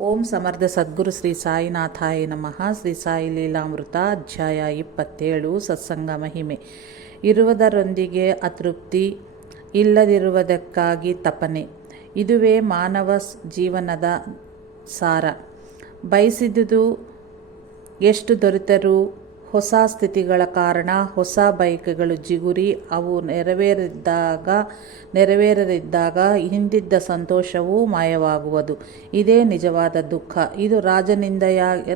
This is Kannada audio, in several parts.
ಓಂ ಸಮರ್ಥ ಸದ್ಗುರು ಶ್ರೀ ಸಾಯಿನಾಥಾಯ ನಮಃ. ಶ್ರೀ ಸಾಯಿ ಲೀಲಾಮೃತ ಅಧ್ಯಾಯ 27. ಸತ್ಸಂಗ ಮಹಿಮೆ. ಇರುವುದರೊಂದಿಗೆ ಅತೃಪ್ತಿ, ಇಲ್ಲದಿರುವುದಕ್ಕಾಗಿ ತಪನೆ. ಇದುವೇ ಮಾನವ ಜೀವನದ ಸಾರ. ಬಯಸಿದುದು ಎಷ್ಟು ದೊರೆತರೂ ಹೊಸ ಸ್ಥಿತಿಗಳ ಕಾರಣ ಹೊಸ ಬಯಕೆಗಳು ಜಿಗುರಿ ಅವು ನೆರವೇರದಿದ್ದಾಗ ಹಿಂದಿದ್ದ ಸಂತೋಷವೂ ಮಾಯವಾಗುವುದು. ಇದೇ ನಿಜವಾದ ದುಃಖ. ಇದು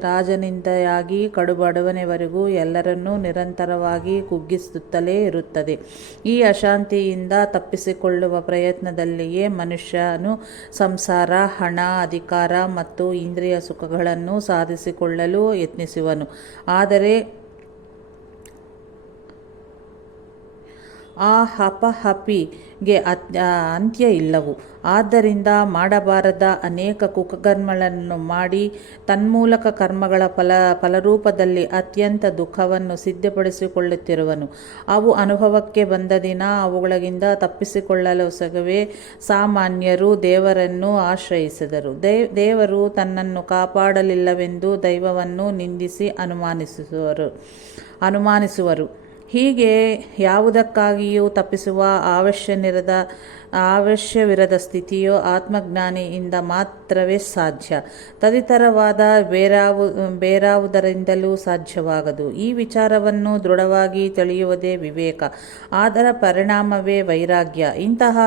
ರಾಜನಿಂದೆಯಾಗಿ ಕಡುಬಡವನೆವರೆಗೂ ಎಲ್ಲರನ್ನೂ ನಿರಂತರವಾಗಿ ಕುಗ್ಗಿಸುತ್ತಲೇ ಇರುತ್ತದೆ. ಈ ಅಶಾಂತಿಯಿಂದ ತಪ್ಪಿಸಿಕೊಳ್ಳುವ ಪ್ರಯತ್ನದಲ್ಲಿಯೇ ಮನುಷ್ಯನು ಸಂಸಾರ, ಹಣ, ಅಧಿಕಾರ ಮತ್ತು ಇಂದ್ರಿಯ ಸುಖಗಳನ್ನು ಸಾಧಿಸಿಕೊಳ್ಳಲು ಯತ್ನಿಸುವನು. ಆದರೆ ಆ ಹಪಹಪಿಗೆ ಅಂತ್ಯ ಇಲ್ಲವು. ಆದ್ದರಿಂದ ಮಾಡಬಾರದ ಅನೇಕ ಕುಕರ್ಮಗಳನ್ನು ಮಾಡಿ ತನ್ಮೂಲಕ ಕರ್ಮಗಳ ಫಲರೂಪದಲ್ಲಿ ಅತ್ಯಂತ ದುಃಖವನ್ನು ಸಿದ್ಧಪಡಿಸಿಕೊಳ್ಳುತ್ತಿರುವನು. ಅವು ಅನುಭವಕ್ಕೆ ಬಂದ ದಿನ ಅವುಗಳಿಂದ ತಪ್ಪಿಸಿಕೊಳ್ಳಲು ಸಗವೇ ಸಾಮಾನ್ಯರು ದೇವರನ್ನು ಆಶ್ರಯಿಸಿದರು. ದೇವರು ತನ್ನನ್ನು ಕಾಪಾಡಲಿಲ್ಲವೆಂದು ದೈವವನ್ನು ನಿಂದಿಸಿ ಅನುಮಾನಿಸುವರು. ಹೀಗೆ ಯಾವುದಕ್ಕಾಗಿಯೂ ತಪ್ಪಿಸುವ ಅವಶ್ಯವಿರದ ಸ್ಥಿತಿಯು ಆತ್ಮಜ್ಞಾನಿಯಿಂದ ಮಾತ್ರವೇ ಸಾಧ್ಯ. ತದಿತರವಾದ ಬೇರಾವುದರಿಂದಲೂ ಸಾಧ್ಯವಾಗದು. ಈ ವಿಚಾರವನ್ನು ದೃಢವಾಗಿ ತಿಳಿಯುವುದೇ ವಿವೇಕ. ಅದರ ಪರಿಣಾಮವೇ ವೈರಾಗ್ಯ. ಇಂತಹ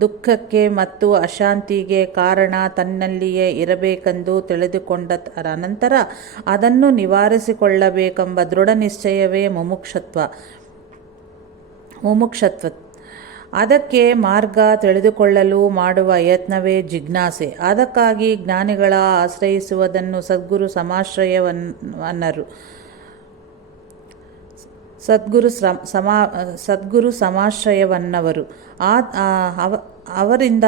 ದುಃಖಕ್ಕೆ ಮತ್ತು ಅಶಾಂತಿಗೆ ಕಾರಣ ತನ್ನಲ್ಲಿಯೇ ಇರಬೇಕೆಂದು ತಿಳಿದುಕೊಂಡ ಅನಂತರ ಅದನ್ನು ನಿವಾರಿಸಿಕೊಳ್ಳಬೇಕೆಂಬ ದೃಢ ನಿಶ್ಚಯವೇ ಮುಮುಕ್ಷತ್ವ. ಅದಕ್ಕೆ ಮಾರ್ಗ ತಿಳಿದುಕೊಳ್ಳಲು ಮಾಡುವ ಯತ್ನವೇ ಜಿಜ್ಞಾಸೆ. ಅದಕ್ಕಾಗಿ ಜ್ಞಾನಿಗಳ ಆಶ್ರಯಿಸುವುದನ್ನು ಸದ್ಗುರು ಸಮಾಶ್ರಯವನ್ನವರು. ಅವರಿಂದ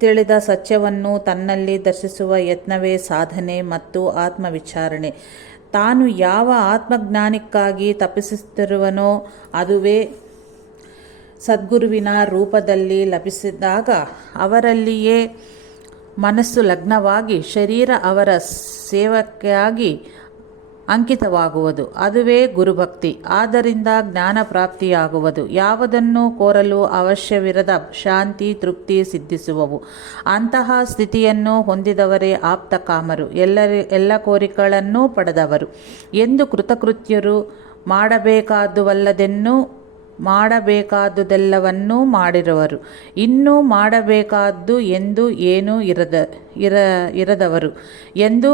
ತಿಳಿದ ಸತ್ಯವನ್ನು ತನ್ನಲ್ಲಿ ದರ್ಶಿಸುವ ಯತ್ನವೇ ಸಾಧನೆ ಮತ್ತು ಆತ್ಮವಿಚಾರಣೆ. ತಾನು ಯಾವ ಆತ್ಮಜ್ಞಾನಕ್ಕಾಗಿ ತಪ್ಪಿಸುತ್ತಿರುವನೋ ಅದುವೇ ಸದ್ಗುರುವಿನ ರೂಪದಲ್ಲಿ ಲಭಿಸಿದಾಗ ಅವರಲ್ಲಿಯೇ ಮನಸ್ಸು ಲಗ್ನವಾಗಿ ಶರೀರ ಅವರ ಸೇವಕ್ಕಾಗಿ ಅಂಕಿತವಾಗುವುದು. ಅದುವೇ ಗುರುಭಕ್ತಿ. ಆದ್ದರಿಂದ ಜ್ಞಾನ ಪ್ರಾಪ್ತಿಯಾಗುವುದು. ಯಾವುದನ್ನು ಕೋರಲು ಅವಶ್ಯವಿರದ ಶಾಂತಿ, ತೃಪ್ತಿ ಸಿದ್ಧಿಸುವವು. ಅಂತಹ ಸ್ಥಿತಿಯನ್ನು ಹೊಂದಿದವರೇ ಆಪ್ತ ಕಾಮರು, ಎಲ್ಲ ಕೋರಿಕೆಗಳನ್ನೂ ಪಡೆದವರು ಎಂದು ಕೃತಕೃತ್ಯರು. ಮಾಡಬೇಕಾದುದೆಲ್ಲವನ್ನೂ ಮಾಡಿರುವರು. ಇನ್ನೂ ಮಾಡಬೇಕಾದ್ದು ಎಂದು ಏನೂ ಇರದವರು ಎಂದು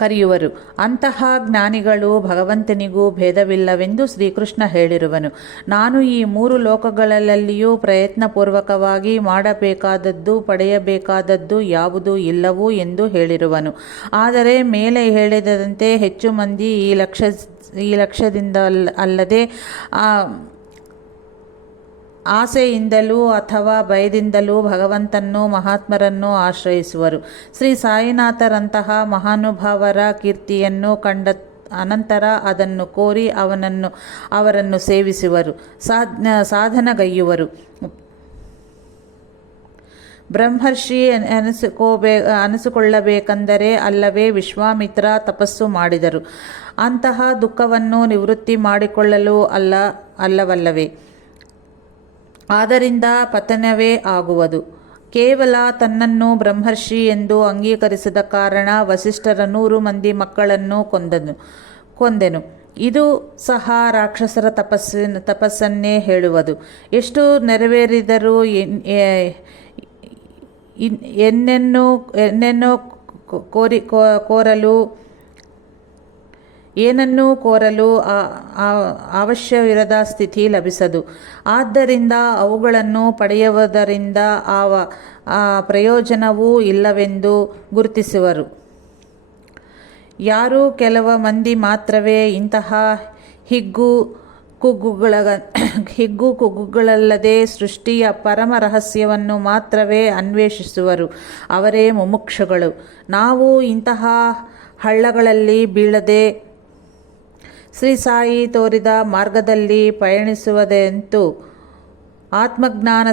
ಕರೆಯುವರು. ಅಂತಹ ಜ್ಞಾನಿಗಳು ಭಗವಂತನಿಗೂ ಭೇದವಿಲ್ಲವೆಂದು ಶ್ರೀಕೃಷ್ಣ ಹೇಳಿರುವನು. ನಾನು ಈ 3 ಲೋಕಗಳಲ್ಲಿಯೂ ಪ್ರಯತ್ನಪೂರ್ವಕವಾಗಿ ಮಾಡಬೇಕಾದದ್ದು, ಪಡೆಯಬೇಕಾದದ್ದು ಯಾವುದೂ ಇಲ್ಲವೂ ಎಂದು ಹೇಳಿರುವನು. ಆದರೆ ಮೇಲೆ ಹೇಳಿದಂತೆ ಹೆಚ್ಚು ಮಂದಿ ಈ ಲಕ್ಷ್ಯದಿಂದ ಅಲ್ಲದೆ ಆಸೆಯಿಂದಲೂ ಅಥವಾ ಭಯದಿಂದಲೂ ಭಗವಂತನನ್ನು, ಮಹಾತ್ಮರನ್ನು ಆಶ್ರಯಿಸುವರು. ಶ್ರೀ ಸಾಯಿನಾಥರಂತಹ ಮಹಾನುಭಾವರ ಕೀರ್ತಿಯನ್ನು ಕಂಡ ಅನಂತರ ಅದನ್ನು ಕೋರಿ ಅವರನ್ನು ಸೇವಿಸುವರು, ಸಾಧನಗೈಯುವರು. ಬ್ರಹ್ಮರ್ಷಿ ಅನಿಸಿಕೊಳ್ಳಬೇಕೆಂದರೆ ಅಲ್ಲವೇ ವಿಶ್ವಾಮಿತ್ರ ತಪಸ್ಸು ಮಾಡಿದರು. ಅಂತಹ ದುಃಖವನ್ನು ನಿವೃತ್ತಿ ಮಾಡಿಕೊಳ್ಳಲು ಅಲ್ಲವಲ್ಲವೇ? ಆದ್ದರಿಂದ ಪತನವೇ ಆಗುವುದು. ಕೇವಲ ತನ್ನನ್ನು ಬ್ರಹ್ಮರ್ಷಿ ಎಂದು ಅಂಗೀಕರಿಸಿದ ಕಾರಣ ವಸಿಷ್ಠರ 100 ಮಂದಿ ಮಕ್ಕಳನ್ನು ಕೊಂದೆನು. ಇದು ಸಹ ರಾಕ್ಷಸರ ತಪಸ್ಸನ್ನೇ ಹೇಳುವುದು. ಎಷ್ಟು ನೆರವೇರಿದರೂ ಏನನ್ನೂ ಕೋರಲು ಅವಶ್ಯವಿರದ ಸ್ಥಿತಿ ಲಭಿಸದು. ಆದ್ದರಿಂದ ಅವುಗಳನ್ನು ಪಡೆಯುವುದರಿಂದ ಪ್ರಯೋಜನವೂ ಇಲ್ಲವೆಂದು ಗುರುತಿಸುವರು. ಯಾರೂ ಕೆಲವು ಮಂದಿ ಮಾತ್ರವೇ ಇಂತಹ ಹಿಗ್ಗು ಕುಗ್ಗುಗಳಲ್ಲದೆ ಸೃಷ್ಟಿಯ ಪರಮ ರಹಸ್ಯವನ್ನು ಮಾತ್ರವೇ ಅನ್ವೇಷಿಸುವರು. ಅವರೇ ಮುಮುಕ್ಷುಗಳು. ನಾವು ಇಂತಹ ಹಳ್ಳಗಳಲ್ಲಿ ಬೀಳದೆ ಶ್ರೀ ಸಾಯಿ ತೋರಿದ ಮಾರ್ಗದಲ್ಲಿ ಪಯಣಿಸುವುದಂತೂ ಆತ್ಮಜ್ಞಾನ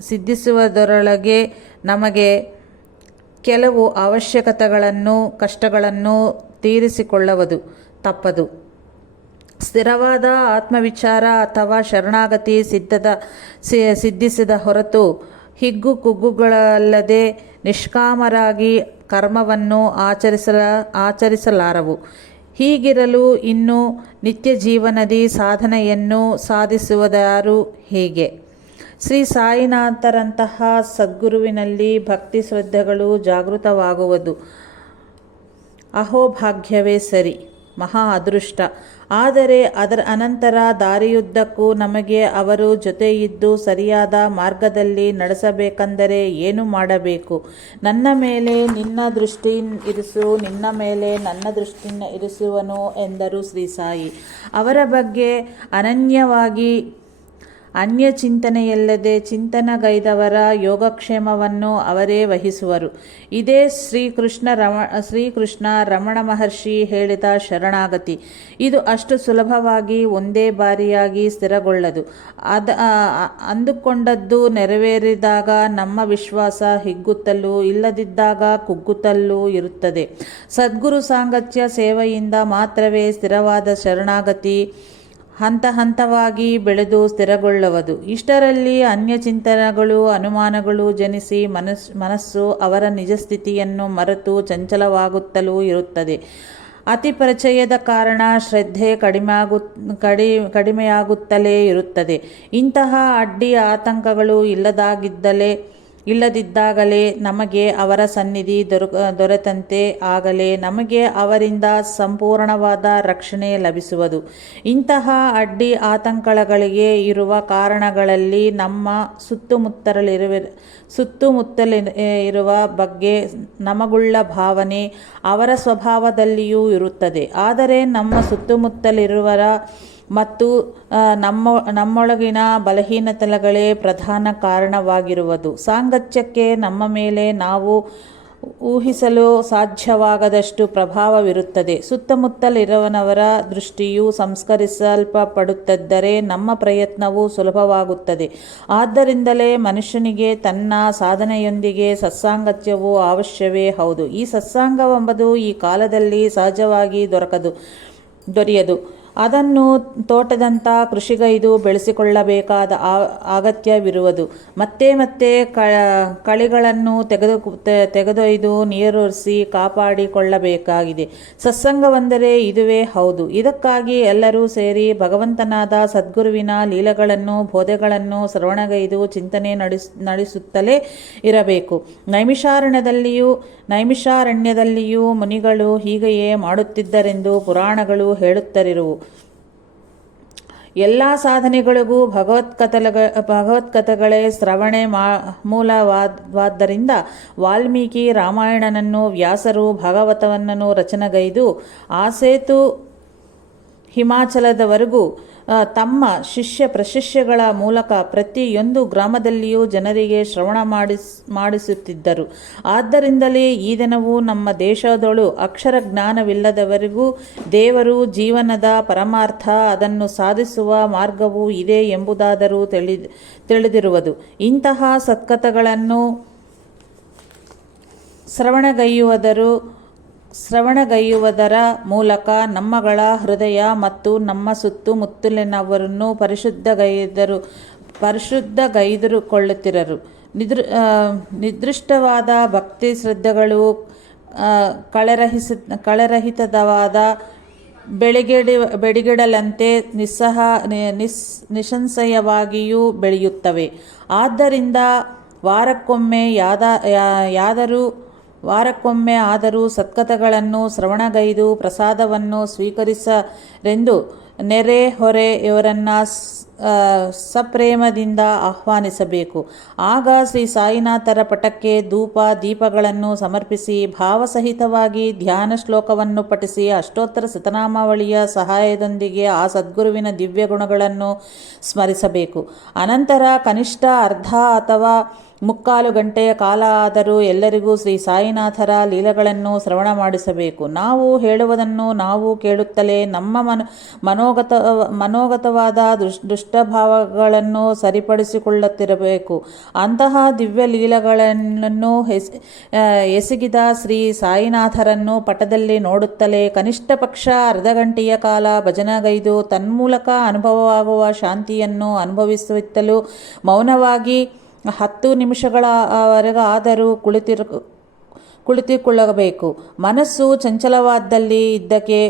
ಸಿದ್ಧಿಸುವುದರೊಳಗೆ ನಮಗೆ ಕೆಲವು ಅವಶ್ಯಕತೆಗಳನ್ನು ಕಷ್ಟಗಳನ್ನು ತೀರಿಸಿಕೊಳ್ಳುವುದು ತಪ್ಪದು. ಸ್ಥಿರವಾದ ಆತ್ಮವಿಚಾರ ಅಥವಾ ಶರಣಾಗತಿ ಸಿದ್ಧಿಸಿದ ಹೊರತು ಹಿಗ್ಗು ಕುಗ್ಗುಗಳಲ್ಲದೆ ನಿಷ್ಕಾಮರಾಗಿ ಕರ್ಮವನ್ನು ಆಚರಿಸಲಾರವು. ಹೀಗಿರಲು ಇನ್ನು ನಿತ್ಯ ಜೀವನದಿ ಸಾಧನೆಯನ್ನು ಸಾಧಿಸುವುದಾರು ಹೇಗೆ? ಶ್ರೀ ಸಾಯಿನಾಥರಂತಹ ಸದ್ಗುರುವಿನಲ್ಲಿ ಭಕ್ತಿ ಶ್ರದ್ಧೆಗಳು ಜಾಗೃತವಾಗುವುದು ಅಹೋಭಾಗ್ಯವೇ ಸರಿ, ಮಹಾ ಅದೃಷ್ಟ. ಆದರೆ ಅದರ ಅನಂತರ ದಾರಿಯುದ್ದಕ್ಕೂ ನಮಗೆ ಅವರು ಜೊತೆಯಿದ್ದು ಸರಿಯಾದ ಮಾರ್ಗದಲ್ಲಿ ನಡೆಸಬೇಕೆಂದರೆ ಏನು ಮಾಡಬೇಕು? ನನ್ನ ಮೇಲೆ ನಿನ್ನ ದೃಷ್ಟಿ ಇರಿಸು, ನಿನ್ನ ಮೇಲೆ ನನ್ನ ದೃಷ್ಟಿಯನ್ನು ಇರಿಸುವನು ಎಂದರು ಶ್ರೀ ಸಾಯಿ. ಅವರ ಬಗ್ಗೆ ಅನನ್ಯವಾಗಿ ಅನ್ಯ ಚಿಂತನೆಯಿಲ್ಲದೆ ಚಿಂತನಗೈದವರ ಯೋಗಕ್ಷೇಮವನ್ನು ಅವರೇ ವಹಿಸುವರು. ಇದೇ ಶ್ರೀಕೃಷ್ಣ ರಮಣ ಮಹರ್ಷಿ ಹೇಳಿದ ಶರಣಾಗತಿ. ಇದು ಅಷ್ಟು ಸುಲಭವಾಗಿ ಒಂದೇ ಬಾರಿಯಾಗಿ ಸ್ಥಿರಗೊಳ್ಳದು. ಅಂದುಕೊಂಡದ್ದು ನೆರವೇರಿದಾಗ ನಮ್ಮ ವಿಶ್ವಾಸ ಹಿಗ್ಗುತ್ತಲೂ ಇಲ್ಲದಿದ್ದಾಗ ಕುಗ್ಗುತ್ತಲೂ ಇರುತ್ತದೆ. ಸದ್ಗುರು ಸಾಂಗತ್ಯ ಸೇವೆಯಿಂದ ಮಾತ್ರವೇ ಸ್ಥಿರವಾದ ಶರಣಾಗತಿ ಹಂತ ಹಂತವಾಗಿ ಬೆಳೆದು ಸ್ಥಿರಗೊಳ್ಳುವುದು. ಇಷ್ಟರಲ್ಲಿ ಅನ್ಯ ಚಿಂತನೆಗಳು ಅನುಮಾನಗಳು ಜನಿಸಿ ಮನಸ್ಸು ಅವರ ನಿಜ ಸ್ಥಿತಿಯನ್ನು ಮರೆತು ಚಂಚಲವಾಗುತ್ತಲೂ ಇರುತ್ತದೆ. ಅತಿ ಪರಿಚಯದ ಕಾರಣ ಶ್ರದ್ಧೆ ಕಡಿಮೆಯಾಗುತ್ತಲೇ ಇರುತ್ತದೆ. ಇಂತಹ ಅಡ್ಡಿ ಆತಂಕಗಳು ಇಲ್ಲದಿದ್ದಾಗಲೇ ನಮಗೆ ಅವರ ಸನ್ನಿಧಿ ದೊರೆತಂತೆ ಆಗಲೇ ನಮಗೆ ಅವರಿಂದ ಸಂಪೂರ್ಣವಾದ ರಕ್ಷಣೆ ಲಭಿಸುವುದು. ಇಂತಹ ಅಡ್ಡಿ ಆತಂಕಗಳಿಗೆ ಇರುವ ಕಾರಣಗಳಲ್ಲಿ ನಮ್ಮ ಸುತ್ತಮುತ್ತಲಿರುವ ಬಗ್ಗೆ ನಮಗುಳ್ಳ ಭಾವನೆ ಅವರ ಸ್ವಭಾವದಲ್ಲಿಯೂ ಇರುತ್ತದೆ. ಆದರೆ ನಮ್ಮ ಸುತ್ತಮುತ್ತಲಿರುವರ ಮತ್ತು ನಮ್ಮೊಳಗಿನ ಬಲಹೀನತೆಗಳೇ ಪ್ರಧಾನ ಕಾರಣವಾಗಿರುವುದು. ಸಾಂಗತ್ಯಕ್ಕೆ ನಮ್ಮ ಮೇಲೆ ನಾವು ಊಹಿಸಲು ಸಾಧ್ಯವಾಗದಷ್ಟು ಪ್ರಭಾವವಿರುತ್ತದೆ. ಸುತ್ತಮುತ್ತಲಿರುವವರ ದೃಷ್ಟಿಯು ಸಂಸ್ಕರಿಸಲ್ಪಡುತ್ತಿದ್ದರೆ ನಮ್ಮ ಪ್ರಯತ್ನವು ಸುಲಭವಾಗುತ್ತದೆ. ಆದ್ದರಿಂದಲೇ ಮನುಷ್ಯನಿಗೆ ತನ್ನ ಸಾಧನೆಯೊಂದಿಗೆ ಸತ್ಸಾಂಗತ್ಯವು ಅವಶ್ಯವೇ ಹೌದು. ಈ ಸತ್ಸಂಗವೆಂಬುದು ಈ ಕಾಲದಲ್ಲಿ ಸಹಜವಾಗಿ ದೊರೆಯದು. ಅದನ್ನು ತೋಟದಂಥ ಕೃಷಿಗೈದು ಬೆಳೆಸಿಕೊಳ್ಳಬೇಕಾದ ಅಗತ್ಯವಿರುವುದು. ಮತ್ತೆ ಕಳೆಗಳನ್ನು ತೆಗೆದೊಯ್ದು ನೀರೊರೆಸಿ ಕಾಪಾಡಿಕೊಳ್ಳಬೇಕಾಗಿದೆ. ಸತ್ಸಂಗವೆಂದರೆ ಇದುವೇ ಹೌದು. ಇದಕ್ಕಾಗಿ ಎಲ್ಲರೂ ಸೇರಿ ಭಗವಂತನಾದ ಸದ್ಗುರುವಿನ ಲೀಲೆಗಳನ್ನು ಬೋಧೆಗಳನ್ನು ಶ್ರವಣಗೈದು ಚಿಂತನೆ ನಡೆಸುತ್ತಲೇ ಇರಬೇಕು. ನೈಮಿಷಾರಣ್ಯದಲ್ಲಿಯೂ ಮುನಿಗಳು ಹೀಗೆಯೇ ಮಾಡುತ್ತಿದ್ದರೆಂದು ಪುರಾಣಗಳು ಹೇಳುತ್ತಲಿರುವು. ಎಲ್ಲ ಸಾಧನೆಗಳಿಗೂ ಭಗವತ್ಕಥೆಗಳೇ ಶ್ರವಣೆ ಮೂಲವಾದ್ದರಿಂದ ವಾಲ್ಮೀಕಿ ರಾಮಾಯಣನನ್ನು, ವ್ಯಾಸರು ಭಾಗವತವನ್ನು ರಚನೆಗೈದು ಆಸೇತು ಹಿಮಾಚಲದವರೆಗೂ ತಮ್ಮ ಶಿಷ್ಯ ಪ್ರಶಿಷ್ಯಗಳ ಮೂಲಕ ಪ್ರತಿಯೊಂದು ಗ್ರಾಮದಲ್ಲಿಯೂ ಜನರಿಗೆ ಶ್ರವಣ ಮಾಡಿಸುತ್ತಿದ್ದರು. ಆದ್ದರಿಂದಲೇ ಈ ದಿನವೂ ನಮ್ಮ ದೇಶದೊಳು ಅಕ್ಷರ ಜ್ಞಾನವಿಲ್ಲದವರಿಗೂ ದೇವರು ಜೀವನದ ಪರಮಾರ್ಥ ಅದನ್ನು ಸಾಧಿಸುವ ಮಾರ್ಗವೂ ಇದೆ ಎಂಬುದಾದರೂ ತಿಳಿದಿರುವುದು. ಇಂತಹ ಸತ್ಕಥೆಗಳನ್ನು ಶ್ರವಣಗೈಯುವುದರ ಮೂಲಕ ನಮ್ಮಗಳ ಹೃದಯ ಮತ್ತು ನಮ್ಮ ಸುತ್ತಮುತ್ತಲಿನವರನ್ನು ಪರಿಶುದ್ಧಗೈದುಕೊಳ್ಳುತ್ತಿರರು. ನಿರ್ದಿಷ್ಟವಾದ ಭಕ್ತಿ ಶ್ರದ್ಧೆಗಳು ಕಳೆರಹಿತವಾದ ಬೆಳೆಗಿಡಲಂತೆ ನಿಸ್ಸಂಶಯವಾಗಿಯೂ ಬೆಳೆಯುತ್ತವೆ. ಆದ್ದರಿಂದ ವಾರಕ್ಕೊಮ್ಮೆ ಆದರೂ ಸತ್ಕಥೆಗಳನ್ನು ಶ್ರವಣಗೈದು ಪ್ರಸಾದವನ್ನು ಸ್ವೀಕರಿಸರೆಂದು ನೆರೆ ಹೊರೆಯವರನ್ನು ಸಪ್ರೇಮದಿಂದ ಆಹ್ವಾನಿಸಬೇಕು. ಆಗ ಶ್ರೀ ಸಾಯಿನಾಥರ ಪಟಕ್ಕೆ ಧೂಪ ದೀಪಗಳನ್ನು ಸಮರ್ಪಿಸಿ ಭಾವಸಹಿತವಾಗಿ ಧ್ಯಾನ ಶ್ಲೋಕವನ್ನು ಪಠಿಸಿ ಅಷ್ಟೋತ್ತರ ಶತನಾಮಾವಳಿಯ ಸಹಾಯದೊಂದಿಗೆ ಆ ಸದ್ಗುರುವಿನ ದಿವ್ಯ ಗುಣಗಳನ್ನು ಸ್ಮರಿಸಬೇಕು. ಅನಂತರ ಕನಿಷ್ಠ ಅರ್ಧ ಅಥವಾ ಮುಕ್ಕಾಲು ಗಂಟೆಯ ಕಾಲ ಆದರೂ ಎಲ್ಲರಿಗೂ ಶ್ರೀ ಸಾಯಿನಾಥರ ಲೀಲೆಗಳನ್ನು ಶ್ರವಣ ಮಾಡಿಸಬೇಕು. ನಾವು ಹೇಳುವುದನ್ನು ನಾವು ಕೇಳುತ್ತಲೇ ನಮ್ಮ ಮನೋಗತವಾದ ದುಷ್ಟಭಾವಗಳನ್ನು ಸರಿಪಡಿಸಿಕೊಳ್ಳುತ್ತಿರಬೇಕು. ಅಂತಹ ದಿವ್ಯ ಲೀಲೆಗಳನ್ನು ಎಸಗಿದ ಶ್ರೀ ಸಾಯಿನಾಥರನ್ನು ಪಟದಲ್ಲಿ ನೋಡುತ್ತಲೇ ಕನಿಷ್ಠ ಪಕ್ಷ ಅರ್ಧ ಗಂಟೆಯ ಕಾಲ ಭಜನಗೈದು ತನ್ಮೂಲಕ ಅನುಭವವಾಗುವ ಶಾಂತಿಯನ್ನು ಅನುಭವಿಸುತ್ತಲೂ ಮೌನವಾಗಿ 10 ನಿಮಿಷಗಳವರೆಗಾದರೂ ಕುಳಿತುಕೊಳ್ಳಬೇಕು. ಮನಸ್ಸು ಚಂಚಲವಾದಲ್ಲಿ ಇದಕ್ಕೆ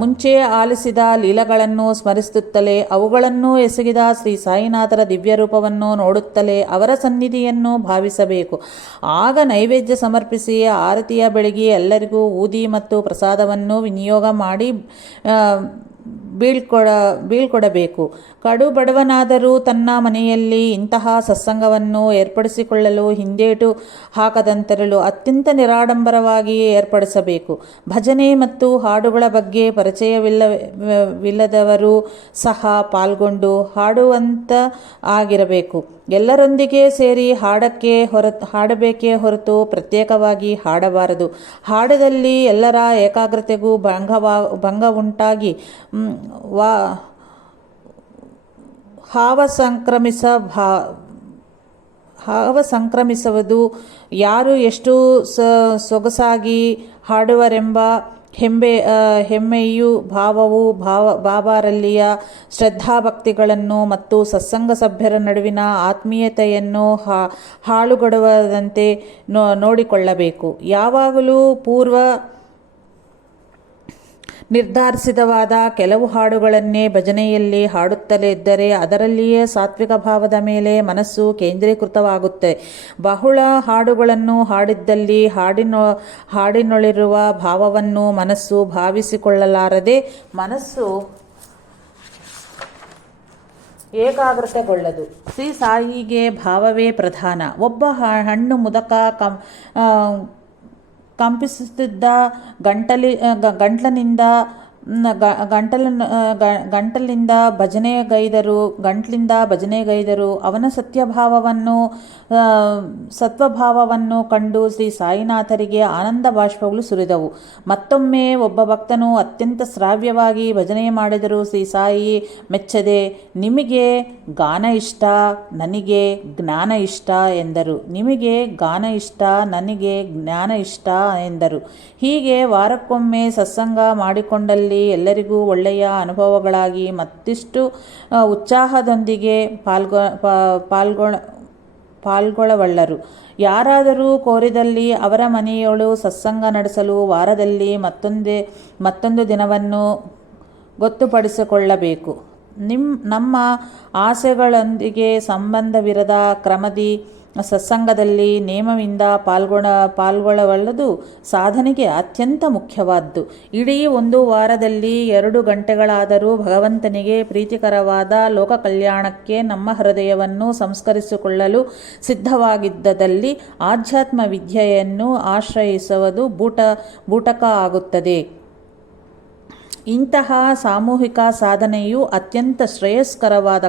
ಮುಂಚೆ ಆಲಿಸಿದ ಲೀಲೆಗಳನ್ನು ಸ್ಮರಿಸುತ್ತಲೇ ಅವುಗಳನ್ನು ಎಸಗಿದ ಶ್ರೀ ಸಾಯಿನಾಥರ ದಿವ್ಯರೂಪವನ್ನು ನೋಡುತ್ತಲೇ ಅವರ ಸನ್ನಿಧಿಯನ್ನು ಭಾವಿಸಬೇಕು. ಆಗ ನೈವೇದ್ಯ ಸಮರ್ಪಿಸಿ ಆರತಿಯ ಬೆಳಗ್ಗೆ ಎಲ್ಲರಿಗೂ ಊದಿ ಮತ್ತು ಪ್ರಸಾದವನ್ನು ವಿನಿಯೋಗ ಮಾಡಿ ಬೀಳ್ಕೊಡಬೇಕು. ಕಡು ಬಡವನಾದರೂ ತನ್ನ ಮನೆಯಲ್ಲಿ ಇಂತಹ ಸತ್ಸಂಗವನ್ನು ಏರ್ಪಡಿಸಿಕೊಳ್ಳಲು ಹಿಂದೇಟು ಹಾಕದಂತಿರಲು ಅತ್ಯಂತ ನಿರಾಡಂಬರವಾಗಿ ಏರ್ಪಡಿಸಬೇಕು. ಭಜನೆ ಮತ್ತು ಹಾಡುಗಳ ಬಗ್ಗೆ ಪರಿಚಯವಿಲ್ಲದವರು ಸಹ ಪಾಲ್ಗೊಂಡು ಹಾಡುವಂತ ಆಗಿರಬೇಕು. ಎಲ್ಲರೊಂದಿಗೆ ಸೇರಿ ಹಾಡಬೇಕೇ ಹೊರತು ಪ್ರತ್ಯೇಕವಾಗಿ ಹಾಡಬಾರದು. ಹಾಡದಲ್ಲಿ ಎಲ್ಲರ ಏಕಾಗ್ರತೆಗೂ ಭಂಗ ಉಂಟಾಗಿ ಹಾವ ಸಂಕ್ರಮಿಸುವುದು. ಯಾರು ಎಷ್ಟು ಸೊಗಸಾಗಿ ಹಾಡುವರೆಂಬ ಹೆಮ್ಮೆಯು ಬಾಬಾರಲ್ಲಿಯ ಶ್ರದ್ಧಾಭಕ್ತಿಗಳನ್ನು ಮತ್ತು ಸತ್ಸಂಗ ಸಭ್ಯರ ನಡುವಿನ ಆತ್ಮೀಯತೆಯನ್ನು ಹಾಳುಗಡುವಂತೆ ನೋಡಿಕೊಳ್ಳಬೇಕು. ಯಾವಾಗಲೂ ಪೂರ್ವ ನಿರ್ಧರಿಸಿದವಾದ ಕೆಲವು ಹಾಡುಗಳನ್ನೇ ಭಜನೆಯಲ್ಲಿ ಹಾಡುತ್ತಲೇ ಇದ್ದರೆ ಅದರಲ್ಲಿಯೇ ಸಾತ್ವಿಕ ಭಾವದ ಮೇಲೆ ಮನಸ್ಸು ಕೇಂದ್ರೀಕೃತವಾಗುತ್ತೆ. ಬಹುಳ ಹಾಡುಗಳನ್ನು ಹಾಡಿದ್ದಲ್ಲಿ ಹಾಡಿನೊಳಿರುವ ಭಾವವನ್ನು ಮನಸ್ಸು ಭಾವಿಸಿಕೊಳ್ಳಲಾರದೆ ಮನಸ್ಸು ಏಕಾಗ್ರತೆಗೊಳ್ಳದು. ಶ್ರೀ ಸಾಯಿಗೆ ಭಾವವೇ ಪ್ರಧಾನ. ಒಬ್ಬ ಹಣ್ಣು ಮುದಕ ಕಂಪಿಸುತ್ತಿದ್ದ ಗಂಟಲಿನಿಂದ ಭಜನೆಗೈದರು. ಅವನ ಸತ್ವಭಾವವನ್ನು ಕಂಡು ಶ್ರೀ ಸಾಯಿನಾಥರಿಗೆ ಆನಂದ ಬಾಷ್ಪಗಳು ಸುರಿದವು. ಮತ್ತೊಮ್ಮೆ ಒಬ್ಬ ಭಕ್ತನು ಅತ್ಯಂತ ಶ್ರಾವ್ಯವಾಗಿ ಭಜನೆ ಮಾಡಿದರು. ಶ್ರೀ ಸಾಯಿ ಮೆಚ್ಚದೆ, ನಿಮಗೆ ಗಾನ ಇಷ್ಟ, ನನಗೆ ಜ್ಞಾನ ಇಷ್ಟ ಎಂದರು. ನಿಮಗೆ ಗಾನ ಇಷ್ಟ, ನನಗೆ ಜ್ಞಾನ ಇಷ್ಟ ಎಂದರು. ಹೀಗೆ ವಾರಕ್ಕೊಮ್ಮೆ ಸತ್ಸಂಗ ಮಾಡಿಕೊಂಡಲ್ಲಿ ಎಲ್ಲರಿಗೂ ಒಳ್ಳೆಯ ಅನುಭವಗಳಾಗಿ ಮತ್ತಿಷ್ಟು ಉತ್ಸಾಹದೊಂದಿಗೆ ಪಾಲ್ಗೊಳ್ಳಬಲ್ಲರು. ಯಾರಾದರೂ ಕೋರಿದಲ್ಲಿ ಅವರ ಮನೆಯೊಳು ಸತ್ಸಂಗ ನಡೆಸಲು ವಾರದಲ್ಲಿ ಮತ್ತೊಂದು ದಿನವನ್ನು ಗೊತ್ತುಪಡಿಸಿಕೊಳ್ಳಬೇಕು. ನಮ್ಮ ಆಸೆಗಳೊಂದಿಗೆ ಸಂಬಂಧವಿರದ ಕ್ರಮದಿ ಸತ್ಸಂಗದಲ್ಲಿ ನೇಮದಿಂದ ಪಾಲ್ಗೊಳ್ಳಬಲ್ಲದು ಸಾಧನೆಗೆ ಅತ್ಯಂತ ಮುಖ್ಯವಾದ್ದು. ಇಡೀ ಒಂದು ವಾರದಲ್ಲಿ 2 ಗಂಟೆಗಳಾದರೂ ಭಗವಂತನಿಗೆ ಪ್ರೀತಿಕರವಾದ ಲೋಕ ಕಲ್ಯಾಣಕ್ಕೆ ನಮ್ಮ ಹೃದಯವನ್ನು ಸಂಸ್ಕರಿಸಿಕೊಳ್ಳಲು ಸಿದ್ಧವಾಗಿದ್ದಲ್ಲಿ ಆಧ್ಯಾತ್ಮ ವಿದ್ಯೆಯನ್ನು ಆಶ್ರಯಿಸುವುದು ಬೂಟಕ ಆಗುತ್ತದೆ. ಇಂತಹ ಸಾಮೂಹಿಕ ಸಾಧನೆಯು ಅತ್ಯಂತ ಶ್ರೇಯಸ್ಕರವಾದ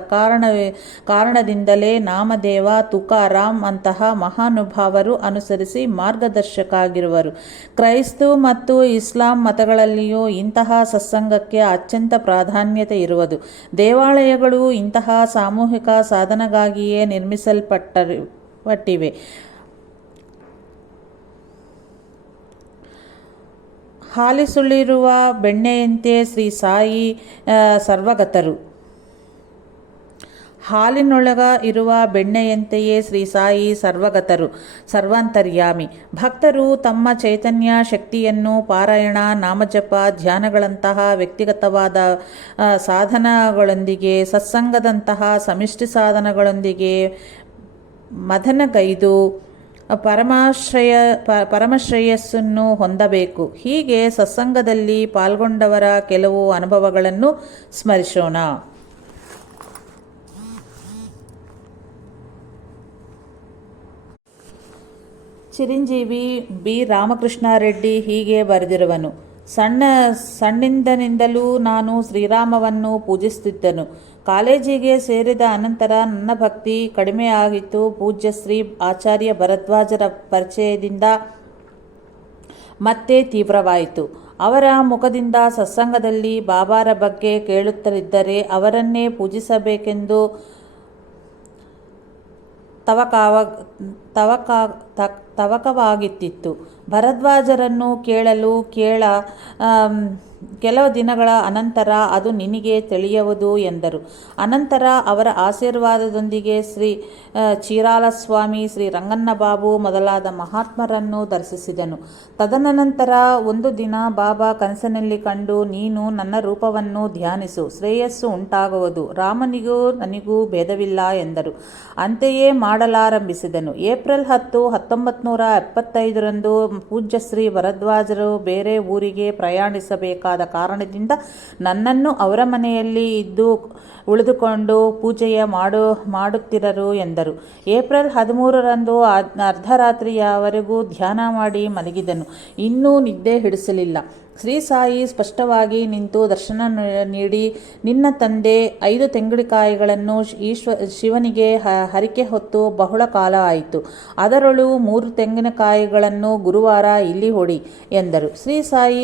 ಕಾರಣದಿಂದಲೇ ನಾಮದೇವ, ತುಕಾರಾಮ್ ಅಂತಹ ಮಹಾನುಭಾವರು ಅನುಸರಿಸಿ ಮಾರ್ಗದರ್ಶಕರಾಗಿರುವರು. ಕ್ರೈಸ್ತ ಮತ್ತು ಇಸ್ಲಾಂ ಮತಗಳಲ್ಲಿಯೂ ಇಂತಹ ಸತ್ಸಂಗಕ್ಕೆ ಅತ್ಯಂತ ಪ್ರಾಧಾನ್ಯತೆ ಇರುವುದು. ದೇವಾಲಯಗಳು ಇಂತಹ ಸಾಮೂಹಿಕ ಸಾಧನೆಗಾಗಿಯೇ ನಿರ್ಮಿಸಲ್ಪಟ್ಟಿವೆ. ಹಾಲಿಸುಳಿರುವ ಬೆಣ್ಣೆಯಂತೆ ಶ್ರೀ ಸಾಯಿ ಸರ್ವಗತರು. ಹಾಲಿನೊಳಗ ಇರುವ ಬೆಣ್ಣೆಯಂತೆಯೇ ಶ್ರೀ ಸಾಯಿ ಸರ್ವಾಂತರ್ಯಾಮಿ. ಭಕ್ತರು ತಮ್ಮ ಚೈತನ್ಯ ಶಕ್ತಿಯನ್ನು ಪಾರಾಯಣ, ನಾಮಜಪ, ಧ್ಯಾನಗಳಂತಹ ವ್ಯಕ್ತಿಗತವಾದ ಸಾಧನಗಳೊಂದಿಗೆ, ಸತ್ಸಂಗದಂತಹ ಸಮಿಷ್ಟಿ ಸಾಧನಗಳೊಂದಿಗೆ ಮಥನಗೈದು ಪರಮಶ್ರೇಯಸ್ಸನ್ನು ಹೊಂದಬೇಕು. ಹೀಗೆ ಸತ್ಸಂಗದಲ್ಲಿ ಪಾಲ್ಗೊಂಡವರ ಕೆಲವು ಅನುಭವಗಳನ್ನು ಸ್ಮರಿಸೋಣ. ಚಿರಂಜೀವಿ ಬಿ. ರಾಮಕೃಷ್ಣ ರೆಡ್ಡಿ ಹೀಗೆ ಬರೆದಿರುವನು. ಸಣ್ಣಿಂದನಿಂದಲೂ ನಾನು ಶ್ರೀರಾಮವನ್ನು ಪೂಜಿಸುತ್ತಿದ್ದನು. ಕಾಲೇಜಿಗೆ ಸೇರಿದ ಅನಂತರ ನನ್ನ ಭಕ್ತಿ ಕಡಿಮೆಯಾಗಿತ್ತು. ಪೂಜ್ಯ ಶ್ರೀ ಆಚಾರ್ಯ ಭರದ್ವಾಜರ ಪರಿಚಯದಿಂದ ಮತ್ತೆ ತೀವ್ರವಾಯಿತು. ಅವರ ಮುಖದಿಂದ ಸತ್ಸಂಗದಲ್ಲಿ ಬಾಬಾರ ಬಗ್ಗೆ ಕೇಳುತ್ತಲಿದ್ದರೆ ಅವರನ್ನೇ ಪೂಜಿಸಬೇಕೆಂದು ತವಕವಾಗಿತ್ತಿತ್ತು. ಭರದ್ವಾಜರನ್ನು ಕೇಳಲು ಕೆಲವು ದಿನಗಳ ಅನಂತರ ಅದು ನಿನಗೆ ತಿಳಿಯುವುದು ಎಂದರು. ಅನಂತರ ಅವರ ಆಶೀರ್ವಾದದೊಂದಿಗೆ ಶ್ರೀ ಚೀರಾಲಸ್ವಾಮಿ, ಶ್ರೀ ರಂಗನ್ನ ಬಾಬು ಮೊದಲಾದ ಮಹಾತ್ಮರನ್ನು ದರ್ಶಿಸಿದನು. ತದನಂತರ ಒಂದು ದಿನ ಬಾಬಾ ಕನಸಿನಲ್ಲಿ ಕಂಡು, ನೀನು ನನ್ನ ರೂಪವನ್ನು ಧ್ಯಾನಿಸು, ಶ್ರೇಯಸ್ಸು ಉಂಟಾಗುವುದು, ರಾಮನಿಗೂ ನನಗೂ ಭೇದವಿಲ್ಲ ಎಂದರು. ಅಂತೆಯೇ ಮಾಡಲಾರಂಭಿಸಿದನು. ಏಪ್ರಿಲ್ 10, 1975ರಂದು ಪೂಜ್ಯ ಶ್ರೀ ಭರದ್ವಾಜರು ಬೇರೆ ಊರಿಗೆ ಪ್ರಯಾಣಿಸಬೇಕಾದ ಕಾರಣದಿಂದ ನನ್ನನ್ನು ಅವರ ಮನೆಯಲ್ಲಿ ಉಳಿದುಕೊಂಡು ಪೂಜೆಯ ಮಾಡುತ್ತಿರರು ಎಂದರು. ಏಪ್ರಿಲ್ 13ರಂದು ಅರ್ಧರಾತ್ರಿಯವರೆಗೂ ಧ್ಯಾನ ಮಾಡಿ ಮಲಗಿದನು. ಇನ್ನೂ ನಿದ್ದೆ ಹಿಡಿಸಲಿಲ್ಲ. ಶ್ರೀ ಸಾಯಿ ಸ್ಪಷ್ಟವಾಗಿ ನಿಂತು ದರ್ಶನ ನೀಡಿ, ನಿನ್ನ ತಂದೆ 5 ತೆಂಗಿನಕಾಯಿಗಳನ್ನು ಶಿವನಿಗೆ ಹರಿಕೆ ಹೊತ್ತು ಬಹಳ ಕಾಲ ಆಯಿತು. ಅದರೊಳು 3 ತೆಂಗಿನಕಾಯಿಗಳನ್ನು ಗುರುವಾರ ಇಲ್ಲಿ ಹೊಡಿ ಎಂದರು. ಶ್ರೀ ಸಾಯಿ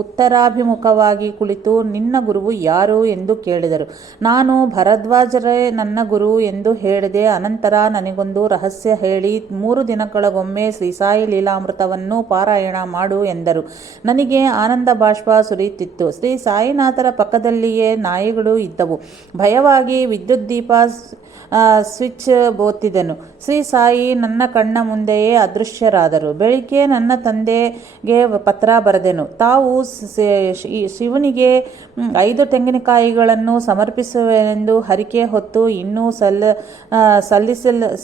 ಉತ್ತರಾಭಿಮುಖವಾಗಿ ಕುಳಿತು, ನಿನ್ನ ಗುರುವು ಯಾರು ಎಂದು ಕೇಳಿದರು. ನಾನು ಭರದ್ವಾಜರೇ ನನ್ನ ಗುರು ಎಂದು ಹೇಳಿದೆ. ಅನಂತರ ನನಗೊಂದು ರಹಸ್ಯ ಹೇಳಿ 3 ದಿನಗಳಿಗೊಮ್ಮೆ ಶ್ರೀ ಸಾಯಿ ಲೀಲಾಮೃತವನ್ನು ಪಾರಾಯಣ ಮಾಡು ಎಂದರು. ನನಗೆ ಆನಂದ ಬಾಷ್ಪ ಸುರಿಯುತ್ತಿತ್ತು. ಶ್ರೀ ಸಾಯಿನಾಥರ ಪಕ್ಕದಲ್ಲಿಯೇ ನಾಯಿಗಳು ಇದ್ದವು. ಭಯವಾಗಿ ವಿದ್ಯುತ್ ದೀಪ ಸ್ವಿಚ್ ಒತ್ತಿದೆನು. ಶ್ರೀ ಸಾಯಿ ನನ್ನ ಕಣ್ಣ ಮುಂದೆಯೇ ಅದೃಶ್ಯರಾದರು. ಬೆಳಿಗ್ಗೆ ನನ್ನ ತಂದೆಗೆ ಪತ್ರ ಬರೆದೆನು. ತಾವು ಶಿವನಿಗೆ 5 ತೆಂಗಿನಕಾಯಿಗಳನ್ನು ಸಮರ್ಪಿಸುವೆನೆಂದು ಹರಿಕೆ ಹೊತ್ತು ಇನ್ನೂ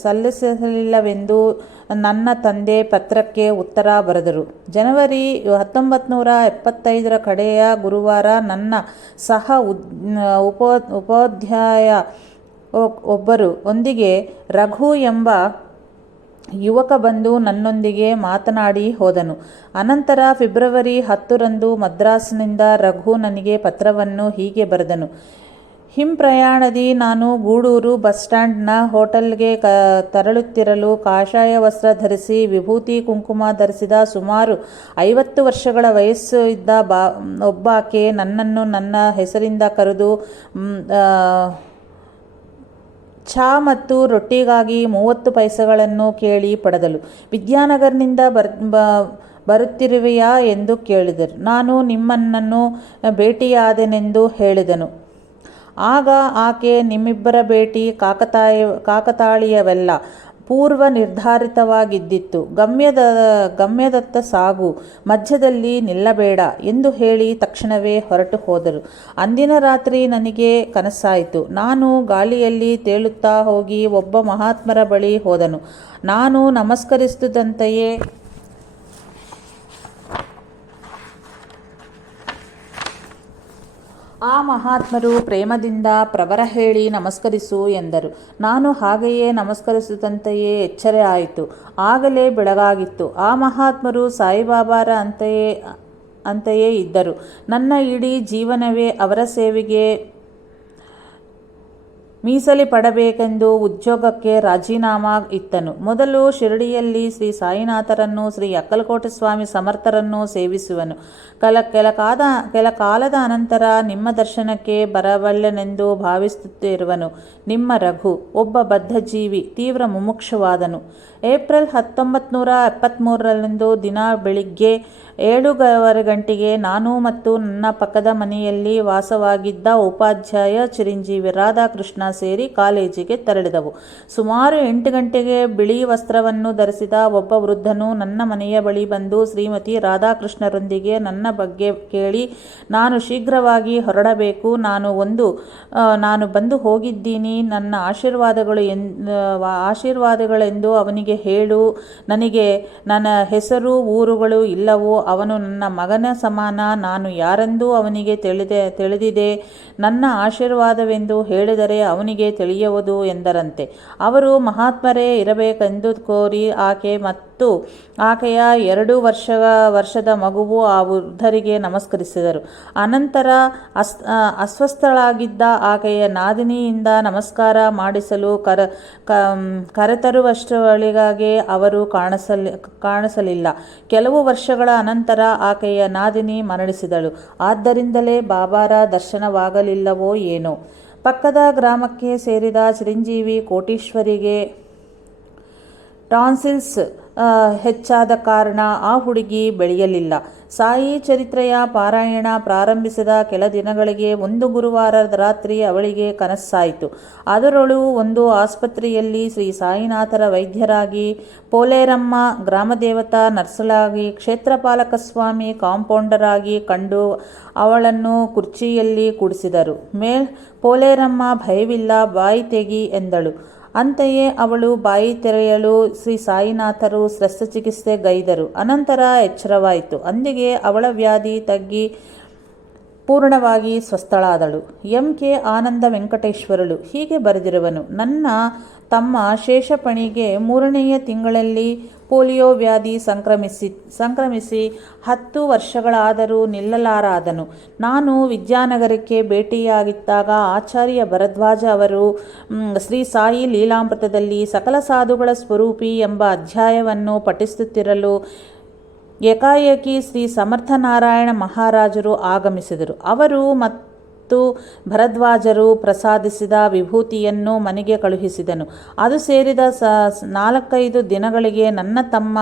ಸಲ್ಲಿಸಲಿಲ್ಲವೆಂದು ನನ್ನ ತಂದೆ ಪತ್ರಕ್ಕೆ ಉತ್ತರ ಬರೆದರು. ಜನವರಿ 1975ರ ಕಡೆಯ ಗುರುವಾರ ನನ್ನ ಸಹ ಉಪಾಧ್ಯಾಯ ಒಂದಿಗೆ ರಘು ಎಂಬ ಯುವಕ ಬಂದು ನನ್ನೊಂದಿಗೆ ಮಾತನಾಡಿ ಹೋದನು. ಅನಂತರ ಫೆಬ್ರವರಿ 10ರಂದು ಮದ್ರಾಸಿನಿಂದ ರಘು ನನಗೆ ಪತ್ರವನ್ನು ಹೀಗೆ ಬರೆದನು. ಹಿಂಪ್ರಯಾಣದಿ ನಾನು ಗೂಡೂರು ಬಸ್ ಸ್ಟ್ಯಾಂಡ್ನ ಹೋಟೆಲ್ಗೆ ತೆರಳುತ್ತಿರಲು ಕಾಷಾಯ ವಸ್ತ್ರ ಧರಿಸಿ ವಿಭೂತಿ ಕುಂಕುಮ ಧರಿಸಿದ ಸುಮಾರು 50 ವರ್ಷಗಳ ವಯಸ್ಸು ಇದ್ದ ಒಬ್ಬಾಕೆ ನನ್ನನ್ನು ನನ್ನ ಹೆಸರಿಂದ ಕರೆದು ಚಹಾ ಮತ್ತು ರೊಟ್ಟಿಗಾಗಿ 30 ಪೈಸೆಗಳನ್ನು ಕೇಳಿ ಪಡೆದಳು. ವಿದ್ಯಾನಗರ್ನಿಂದ ಬರುತ್ತಿರುವೆಯಾ ಎಂದು ಕೇಳಿದರು. ನಾನು ನಿಮ್ಮನ್ನು ಭೇಟಿಯಾದೆನೆಂದು ಹೇಳಿದನು. ಆಗ ಆಕೆ, ನಿಮ್ಮಿಬ್ಬರ ಭೇಟಿ ಕಾಕತಾಳೀಯವಲ್ಲ, ಪೂರ್ವ ನಿರ್ಧಾರಿತವಾಗಿದ್ದಿತ್ತು. ಗಮ್ಯದತ್ತ ಸಾಗು, ಮಧ್ಯದಲ್ಲಿ ನಿಲ್ಲಬೇಡ ಎಂದು ಹೇಳಿ ತಕ್ಷಣವೇ ಹೊರಟು ಹೋದರು. ಅಂದಿನ ರಾತ್ರಿ ನನಗೆ ಕನಸಾಯಿತು. ನಾನು ಗಾಳಿಯಲ್ಲಿ ತೇಲುತ್ತಾ ಹೋಗಿ ಒಬ್ಬ ಮಹಾತ್ಮರ ಬಳಿ ಹೋದನು. ನಾನು ನಮಸ್ಕರಿಸುತ್ತಿದ್ದಂತೆಯೇ ಆ ಮಹಾತ್ಮರು ಪ್ರೇಮದಿಂದ ಪ್ರವರ ಹೇಳಿ ನಮಸ್ಕರಿಸು ಎಂದರು. ನಾನು ಹಾಗೆಯೇ ನಮಸ್ಕರಿಸಿದಂತೆಯೇ ಎಚ್ಚರ ಆಯಿತು. ಆಗಲೇ ಬೆಳಗಾಗಿತ್ತು. ಆ ಮಹಾತ್ಮರು ಸಾಯಿಬಾಬಾರ ಅಂತೆಯೇ ಇದ್ದರು. ನನ್ನ ಇಡೀ ಜೀವನವೇ ಅವರ ಸೇವೆಗೆ ಮೀಸಲಿಡಬೇಕೆಂದು ಉದ್ಯೋಗಕ್ಕೆ ರಾಜೀನಾಮಾ ಇತ್ತನು. ಮೊದಲು ಶಿರಡಿಯಲ್ಲಿ ಶ್ರೀ ಸಾಯಿನಾಥರನ್ನು, ಶ್ರೀ ಅಕ್ಕಲಕೋಟೆ ಸ್ವಾಮಿ ಸಮರ್ಥರನ್ನು ಸೇವಿಸುವನು. ಕೆಲ ಕಾಲದ ಅನಂತರ ನಿಮ್ಮ ದರ್ಶನಕ್ಕೆ ಬರಬಲ್ಲೆನೆಂದು ಭಾವಿಸುತ್ತಿರುವನು. ನಿಮ್ಮ ರಘು ಒಬ್ಬ ಬದ್ಧಜೀವಿ, ತೀವ್ರ ಮುಮುಕ್ಷುವಾದನು. ಏಪ್ರಿಲ್ 1973ರಂದು ದಿನ ಬೆಳಿಗ್ಗೆ 7:15 ಗಂಟೆಗೆ ನಾನು ಮತ್ತು ನನ್ನ ಪಕ್ಕದ ಮನೆಯಲ್ಲಿ ವಾಸವಾಗಿದ್ದ ಉಪಾಧ್ಯಾಯ ಚಿರಂಜೀವಿ ರಾಧಾಕೃಷ್ಣ ಸೇರಿ ಕಾಲೇಜಿಗೆ ತೆರಳಿದವು. ಸುಮಾರು 8 ಗಂಟೆಗೆ ಬಿಳಿ ವಸ್ತ್ರವನ್ನು ಧರಿಸಿದ ಒಬ್ಬ ವೃದ್ಧನು ನನ್ನ ಮನೆಯ ಬಳಿ ಬಂದು ಶ್ರೀಮತಿ ರಾಧಾಕೃಷ್ಣರೊಂದಿಗೆ ನನ್ನ ಬಗ್ಗೆ ಕೇಳಿ, ನಾನು ಶೀಘ್ರವಾಗಿ ಹೊರಡಬೇಕು, ನಾನು ಬಂದು ಹೋಗಿದ್ದೀನಿ, ನನ್ನ ಆಶೀರ್ವಾದಗಳೆಂದು ಅವನಿಗೆ ಹೇಳು, ನನಗೆ ನನ್ನ ಹೆಸರು ಊರುಗಳು ಇಲ್ಲವೋ, ಅವನು ನನ್ನ ಮಗನ ಸಮಾನ, ನಾನು ಯಾರೆಂದು ಅವನಿಗೆ ತಿಳಿದಿದೆ, ನನ್ನ ಆಶೀರ್ವಾದವೆಂದು ಹೇಳಿದರೆ ಅವನಿಗೆ ತಿಳಿಯುವುದು ಎಂದರಂತೆ. ಅವರು ಮಹಾತ್ಮರೇ ಇರಬೇಕೆಂದು ಕೋರಿ ಆಕೆ ಮತ್ತು ಆಕೆಯ 2 ವರ್ಷದ ಮಗುವು ಆ ವೃದ್ಧರಿಗೆ ನಮಸ್ಕರಿಸಿದರು. ಅನಂತರ ಅಸ್ವಸ್ಥಳಾಗಿದ್ದ ಆಕೆಯ ನಾದಿನಿಯಿಂದ ನಮಸ್ಕಾರ ಮಾಡಿಸಲು ಕರೆತರುವಷ್ಟರೊಳಗಾಗಿ ಅವರು ಕಾಣಿಸಲಿಲ್ಲ. ಕೆಲವು ವರ್ಷಗಳ ಅನಂತರ ಆಕೆಯ ನಾದಿನಿ ಮರಣಿಸಿದಳು. ಆದ್ದರಿಂದಲೇ ಬಾಬಾರ ದರ್ಶನವಾಗಲಿಲ್ಲವೋ ಏನೋ. ಪಕ್ಕದ ಗ್ರಾಮಕ್ಕೆ ಸೇರಿದ ಚಿರಂಜೀವಿ ಕೋಟೀಶ್ವರಿಗೆ ಟಾನ್ಸಿಲ್ಸ್ ಹೆಚ್ಚಾದ ಕಾರಣ ಆ ಹುಡುಗಿ ಬೆಳೆಯಲಿಲ್ಲ. ಸಾಯಿ ಚರಿತ್ರೆಯ ಪಾರಾಯಣ ಪ್ರಾರಂಭಿಸಿದ ಕೆಲ ದಿನಗಳಿಗೆ ಒಂದು ಗುರುವಾರದ ರಾತ್ರಿ ಅವಳಿಗೆ ಕನಸಾಯಿತು. ಅದರೊಳು ಒಂದು ಆಸ್ಪತ್ರೆಯಲ್ಲಿ ಶ್ರೀ ಸಾಯಿನಾಥರ ವೈದ್ಯರಾಗಿ, ಪೋಲೇರಮ್ಮ ಗ್ರಾಮದೇವತಾ ನರ್ಸಲಾಗಿ, ಕ್ಷೇತ್ರಪಾಲಕ ಸ್ವಾಮಿ ಕಾಂಪೌಂಡರ್ ಆಗಿ ಕಂಡು ಅವಳನ್ನು ಕುರ್ಚಿಯಲ್ಲಿ ಕೂಡಿಸಿದರು. ಪೋಲೇರಮ್ಮ ಭಯವಿಲ್ಲ, ಬಾಯಿ ತೆಗಿ ಎಂದಳು. ಅಂತೆಯೇ ಅವಳು ಬಾಯಿ ತೆರೆಯಲು ಶ್ರೀ ಸಾಯಿನಾಥರು ಶಸ್ತ್ರಚಿಕಿತ್ಸೆ ಗೈದರು. ಅನಂತರ ಎಚ್ಚರವಾಯಿತು. ಅಂದಿಗೆ ಅವಳ ವ್ಯಾಧಿ ತಗ್ಗಿ ಪೂರ್ಣವಾಗಿ ಸ್ವಸ್ಥಳಾದಳು. ಎಂ.ಕೆ. ಆನಂದ ವೆಂಕಟೇಶ್ವರಲು ಹೀಗೆ ಬರೆದಿರುವನು: ನನ್ನ ತಮ್ಮ ಶೇಷಪಣಿಗೆ 3ನೆಯ ತಿಂಗಳಲ್ಲಿ ಪೋಲಿಯೋ ವ್ಯಾಧಿ ಸಂಕ್ರಮಿಸಿ 10 ವರ್ಷಗಳಾದರೂ ನಿಲ್ಲಲಾರಾದನು. ನಾನು ವಿದ್ಯಾನಗರಕ್ಕೆ ಭೇಟಿಯಾಗಿದ್ದಾಗ ಆಚಾರ್ಯ ಭರದ್ವಾಜ ಅವರು ಶ್ರೀ ಸಾಯಿ ಲೀಲಾಮೃತದಲ್ಲಿ ಸಕಲ ಸಾಧುಗಳ ಸ್ವರೂಪಿ ಎಂಬ ಅಧ್ಯಾಯವನ್ನು ಪಠಿಸುತ್ತಿರಲು ಏಕಾಏಕಿ ಶ್ರೀ ಸಮರ್ಥನಾರಾಯಣ ಮಹಾರಾಜರು ಆಗಮಿಸಿದರು. ಅವರು ಮತ್ತು ಭರದ್ವಾಜರು ಪ್ರಸಾದಿಸಿದ ವಿಭೂತಿಯನ್ನು ಮನೆಗೆ ಕಳುಹಿಸಿದನು. ಅದು ಸೇರಿದ 4-5 ದಿನಗಳಿಗೆ ನನ್ನ ತಮ್ಮ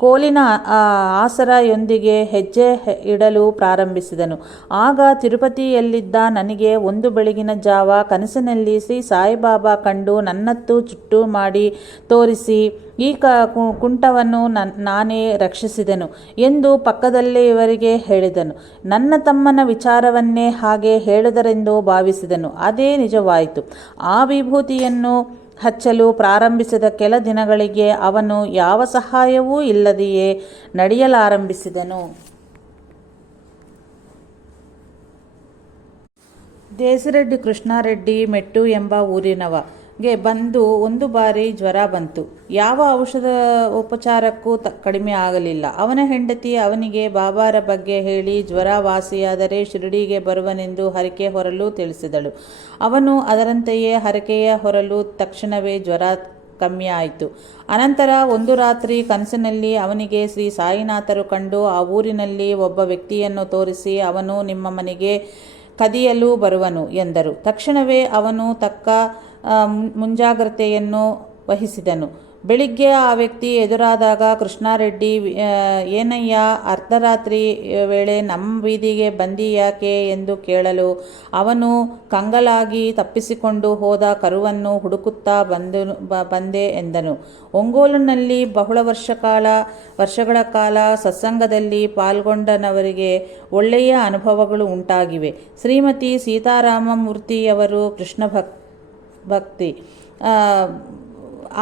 ಕೋಲಿನ ಆಸರೆಯೊಂದಿಗೆ ಹೆಜ್ಜೆ ಇಡಲು ಪ್ರಾರಂಭಿಸಿದನು. ಆಗ ತಿರುಪತಿಯಲ್ಲಿದ್ದ ನನಗೆ ಒಂದು ಬೆಳಗಿನ ಜಾವ ಕನಸಿನಲ್ಲಿ ಶ್ರೀ ಸಾಯಿಬಾಬಾ ಕಂಡು ನನ್ನತ್ತು ಚುಟ್ಟು ಮಾಡಿ ತೋರಿಸಿ, ಈ ಕುಂಟವನ್ನು ನಾನೇ ರಕ್ಷಿಸಿದೆನು ಎಂದು ಪಕ್ಕದಲ್ಲೇ ಇವರಿಗೆ ಹೇಳಿದನು. ನನ್ನ ತಮ್ಮನ ವಿಚಾರವನ್ನೇ ಹಾಗೆ ಹೇಳಿದರೆಂದು ಭಾವಿಸಿದನು. ಅದೇ ನಿಜವಾಯಿತು. ಆ ವಿಭೂತಿಯನ್ನು ಹಚ್ಚಲು ಪ್ರಾರಂಭಿಸಿದ ಕೆಲ ದಿನಗಳಿಗೆ ಅವನು ಯಾವ ಸಹಾಯವೂ ಇಲ್ಲದೆಯೇ ನಡೆಯಲಾರಂಭಿಸಿದನು. ದೇಸಿರೆಡ್ಡಿ ಕೃಷ್ಣಾರೆಡ್ಡಿ ಮೆಟ್ಟು ಎಂಬ ಊರಿನವಗೆ ಬಂದು ಒಂದು ಬಾರಿ ಜ್ವರ ಬಂತು. ಯಾವ ಉಪಚಾರಕ್ಕೂ ಕಡಿಮೆ ಆಗಲಿಲ್ಲ. ಅವನ ಹೆಂಡತಿ ಅವನಿಗೆ ಬಾಬಾರ ಬಗ್ಗೆ ಹೇಳಿ ಜ್ವರ ವಾಸಿಯಾದರೆ ಶಿರಡಿಗೆ ಬರುವನೆಂದು ಹರಕೆ ಹೊರಲು ತಿಳಿಸಿದಳು. ಅವನು ಅದರಂತೆಯೇ ಹರಕೆಯ ಹೊರಲು ತಕ್ಷಣವೇ ಜ್ವರ ಕಮ್ಮಿ ಆಯಿತು. ಅನಂತರ ಒಂದು ರಾತ್ರಿ ಕನಸಿನಲ್ಲಿ ಅವನಿಗೆ ಶ್ರೀ ಸಾಯಿನಾಥರು ಕಂಡು ಆ ಊರಿನಲ್ಲಿ ಒಬ್ಬ ವ್ಯಕ್ತಿಯನ್ನು ತೋರಿಸಿ, ಅವನು ನಿಮ್ಮ ಮನೆಗೆ ಕದಿಯಲು ಬರುವನು ಎಂದರು. ತಕ್ಷಣವೇ ಅವನು ತಕ್ಕ ಮುಂಜಾಗ್ರತೆಯನ್ನು ವಹಿಸಿದನು. ಬೆಳಿಗ್ಗೆ ಆ ವ್ಯಕ್ತಿ ಎದುರಾದಾಗ ಕೃಷ್ಣಾರೆಡ್ಡಿ, ಏನಯ್ಯ, ಅರ್ಧರಾತ್ರಿ ವೇಳೆ ನಮ್ಮ ಬೀದಿಗೆ ಬಂದಿಯಾಕೆ ಎಂದು ಕೇಳಲು ಅವನು ಕಂಗಲಾಗಿ ತಪ್ಪಿಸಿಕೊಂಡು ಹೋದ ಕರುವನ್ನು ಹುಡುಕುತ್ತಾ ಬಂದೆ ಎಂದನು. ಒಂಗೋಲನಲ್ಲಿ ಬಹಳ ವರ್ಷಗಳ ಕಾಲ ಸತ್ಸಂಗದಲ್ಲಿ ಪಾಲ್ಗೊಂಡನವರಿಗೆ ಒಳ್ಳೆಯ ಅನುಭವಗಳು ಉಂಟಾಗಿವೆ. ಶ್ರೀಮತಿ ಸೀತಾರಾಮಮೂರ್ತಿಯವರು ಕೃಷ್ಣ ಭಕ್ತಿ.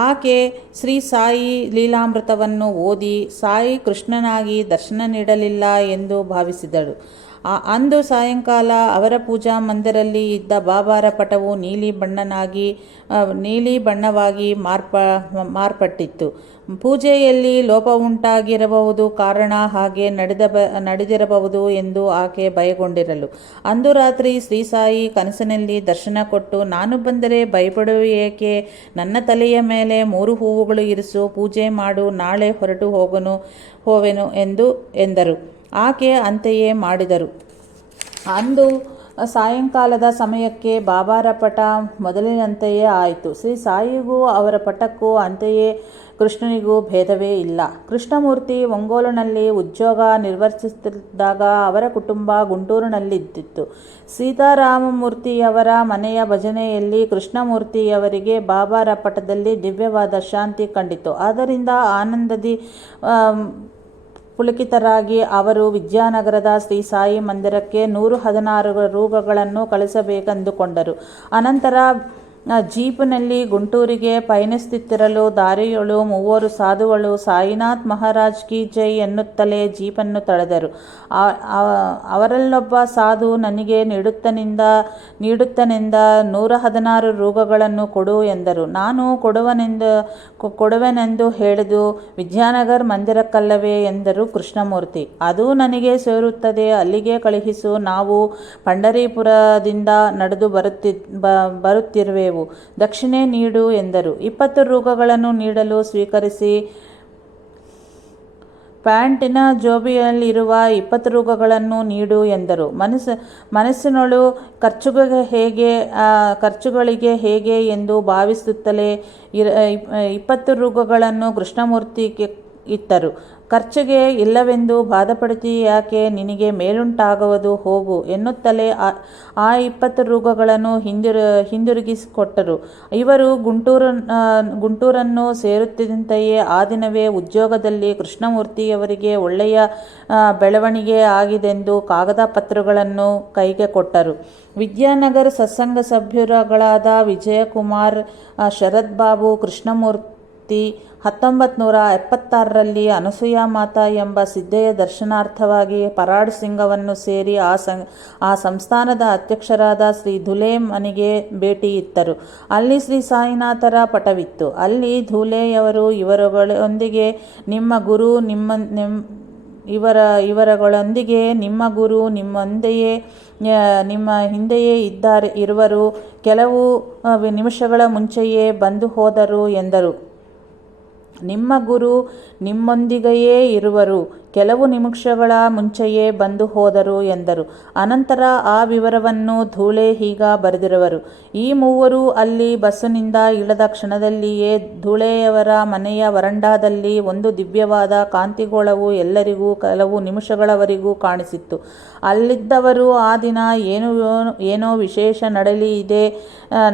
ಆಕೆ ಶ್ರೀ ಸಾಯಿ ಲೀಲಾಮೃತವನ್ನು ಓದಿ ಸಾಯಿ ಕೃಷ್ಣನಾಗಿ ದರ್ಶನ ನೀಡಲಿಲ್ಲ ಎಂದು ಭಾವಿಸಿದಳು. ಅಂದು ಸಾಯಂಕಾಲ ಅವರ ಪೂಜಾ ಮಂದಿರಲ್ಲಿ ಇದ್ದ ಬಾಬಾರ ಪಟವು ನೀಲಿ ಬಣ್ಣವಾಗಿ ಮಾರ್ಪಟ್ಟಿತ್ತು. ಪೂಜೆಯಲ್ಲಿ ಲೋಪ ಉಂಟಾಗಿರಬಹುದು, ಕಾರಣ ಹಾಗೆ ನಡೆದಿರಬಹುದು ಎಂದು ಆಕೆ ಭಯಗೊಂಡಿರಲು ಅಂದು ರಾತ್ರಿ ಶ್ರೀ ಸಾಯಿ ಕನಸಿನಲ್ಲಿ ದರ್ಶನ ಕೊಟ್ಟು, ನಾನು ಬಂದರೆ ಭಯಪಡುವೇಕೆ? ನನ್ನ ತಲೆಯ ಮೇಲೆ 3 ಹೂವುಗಳು ಇರಿಸು, ಪೂಜೆ ಮಾಡು, ನಾಳೆ ಹೊರಟು ಹೋವೆನು ಎಂದರು. ಆಕೆ ಅಂತೆಯೇ ಮಾಡಿದರು. ಅಂದು ಸಾಯಂಕಾಲದ ಸಮಯಕ್ಕೆ ಬಾಬಾರ ಪಟ ಮೊದಲಿನಂತೆಯೇ ಆಯಿತು. ಶ್ರೀ ಸಾಯಿಗೂ ಅವರ ಪಟಕ್ಕೂ ಅಂತೆಯೇ ಕೃಷ್ಣನಿಗೂ ಭೇದವೇ ಇಲ್ಲ. ಕೃಷ್ಣಮೂರ್ತಿ ಒಂಗೋಲನಲ್ಲಿ ಉದ್ಯೋಗ ನಿರ್ವಹಿಸುತ್ತಿದ್ದಾಗ ಅವರ ಕುಟುಂಬ ಗುಂಟೂರಿನಲ್ಲಿದ್ದಿತ್ತು. ಸೀತಾರಾಮಮೂರ್ತಿಯವರ ಮನೆಯ ಭಜನೆಯಲ್ಲಿ ಕೃಷ್ಣಮೂರ್ತಿಯವರಿಗೆ ಬಾಬಾರ ಪಟದಲ್ಲಿ ದಿವ್ಯವಾದ ಶಾಂತಿ ಕಂಡಿತು. ಆದ್ದರಿಂದ ಆನಂದದಿ ಪುಳಕಿತರಾಗಿ ಅವರು ವಿದ್ಯಾನಗರದ ಶ್ರೀ ಸಾಯಿ ಮಂದಿರಕ್ಕೆ 116 ರೂಗಳನ್ನು ಕಳಿಸಬೇಕೆಂದುಕೊಂಡರು. ಅನಂತರ ಜೀಪಿನಲ್ಲಿ ಗುಂಟೂರಿಗೆ ಪಯಣಿಸುತ್ತಿರಲು ದಾರಿಯೊಳು ಮೂವರು ಸಾಧುಗಳು ಸಾಯಿನಾಥ್ ಮಹಾರಾಜ್ ಕಿ ಜೈ ಎನ್ನುತ್ತಲೇ ಜೀಪನ್ನು ತಡೆದರು. ಅವರಲ್ಲೊಬ್ಬ ಸಾಧು ನನಗೆ ನೀಡುತ್ತನೆಂದ 116 ರೂಗಳನ್ನು ಕೊಡು ಎಂದರು. ನಾನು ಕೊಡುವೆನೆಂದು ಹೇಳಿದು ವಿದ್ಯಾನಗರ್ ಮಂದಿರಕ್ಕಲ್ಲವೇ ಎಂದರು ಕೃಷ್ಣಮೂರ್ತಿ. ಅದು ನನಗೆ ಸೇರುತ್ತದೆ, ಅಲ್ಲಿಗೆ ಕಳುಹಿಸು, ನಾವು ಪಂಢರೀಪುರದಿಂದ ನಡೆದು ಬರುತ್ತಿರುವೆವು, ದಕ್ಷಿಣೆ ನೀಡು ಎಂದರು. 20 ರೂಗಳನ್ನು ನೀಡಲು ಸ್ವೀಕರಿಸಿ ಪ್ಯಾಂಟಿನ ಜೋಬಿನಲ್ಲಿರುವ 20 ರೂಗಳನ್ನು ನೀಡು ಎಂದರು. ಮನಸ್ಸಿನೊಳು ಖರ್ಚುಗಳಿಗೆ ಹೇಗೆ ಎಂದು ಭಾವಿಸುತ್ತಲೇ 20 ರೂಗಳನ್ನು ಕೃಷ್ಣಮೂರ್ತಿಗೆ ಇತ್ತರು. ಖರ್ಚಿಗೆ ಇಲ್ಲವೆಂದು ಬಾಧಪಡುತ್ತೀಯಾಕೆ? ನಿನಗೆ ಮೇಲುಂಟಾಗುವುದು, ಹೋಗು ಎನ್ನುತ್ತಲೇ ಆ 20 ರೂಗಳನ್ನು ಹಿಂದಿರುಗಿಸಿಕೊಟ್ಟರು. ಇವರು ಗುಂಟೂರನ್ನು ಸೇರುತ್ತಿದ್ದಂತೆಯೇ ಆ ದಿನವೇ ಉದ್ಯೋಗದಲ್ಲಿ ಕೃಷ್ಣಮೂರ್ತಿಯವರಿಗೆ ಒಳ್ಳೆಯ ಬೆಳವಣಿಗೆ ಆಗಿದೆಂದು ಕಾಗದ ಪತ್ರಗಳನ್ನು ಕೈಗೆ ಕೊಟ್ಟರು. ವಿದ್ಯಾನಗರ ಸತ್ಸಂಗ ಸಭ್ಯರುಗಳಾದ ವಿಜಯಕುಮಾರ್, ಶರತ್ ಬಾಬು, ಕೃಷ್ಣಮೂರ್ತಿ 1976ರಲ್ಲಿ ಅನಸೂಯ ಮಾತಾ ಎಂಬ ಸಿದ್ಧೆಯ ದರ್ಶನಾರ್ಥವಾಗಿ ಪರಾಡ್ ಸಿಂಗವನ್ನು ಸೇರಿ ಆ ಸಂಸ್ಥಾನದ ಅಧ್ಯಕ್ಷರಾದ ಶ್ರೀ ಧುಲೆ ಮನೆಗೆ ಭೇಟಿ ಇತ್ತರು. ಅಲ್ಲಿ ಶ್ರೀ ಸಾಯಿನಾಥರ ಪಟವಿತ್ತು. ಅಲ್ಲಿ ಧುಲೆಯವರು ಇವರುಗಳೊಂದಿಗೆ ನಿಮ್ಮ ಗುರು ನಿಮ್ಮ ಹಿಂದೆಯೇ ಇರುವರು, ಕೆಲವು ನಿಮಿಷಗಳ ಮುಂಚೆಯೇ ಬಂದು ಹೋದರು ಎಂದರು. ನಿಮ್ಮ ಗುರು ನಿಮ್ಮೊಂದಿಗೆಯೇ ಇರುವರು, ಕೆಲವು ನಿಮಿಷಗಳ ಮುಂಚೆಯೇ ಬಂದು ಹೋದರು ಎಂದರು. ಅನಂತರ ಆ ವಿವರವನ್ನು ಧೂಳೆ ಹೀಗ ಬರೆದಿರುವರು. ಈ ಮೂವರು ಅಲ್ಲಿ ಬಸ್ಸಿನಿಂದ ಇಳಿದ ಕ್ಷಣದಲ್ಲಿಯೇ ಧೂಳೆಯವರ ಮನೆಯ ವರಂಡಾದಲ್ಲಿ ಒಂದು ದಿವ್ಯವಾದ ಕಾಂತಿಗೋಳವು ಎಲ್ಲರಿಗೂ ಕೆಲವು ನಿಮಿಷಗಳವರೆಗೂ ಕಾಣಿಸಿತ್ತು. ಅಲ್ಲಿದ್ದವರು ಆ ದಿನ ಏನೋ ವಿಶೇಷ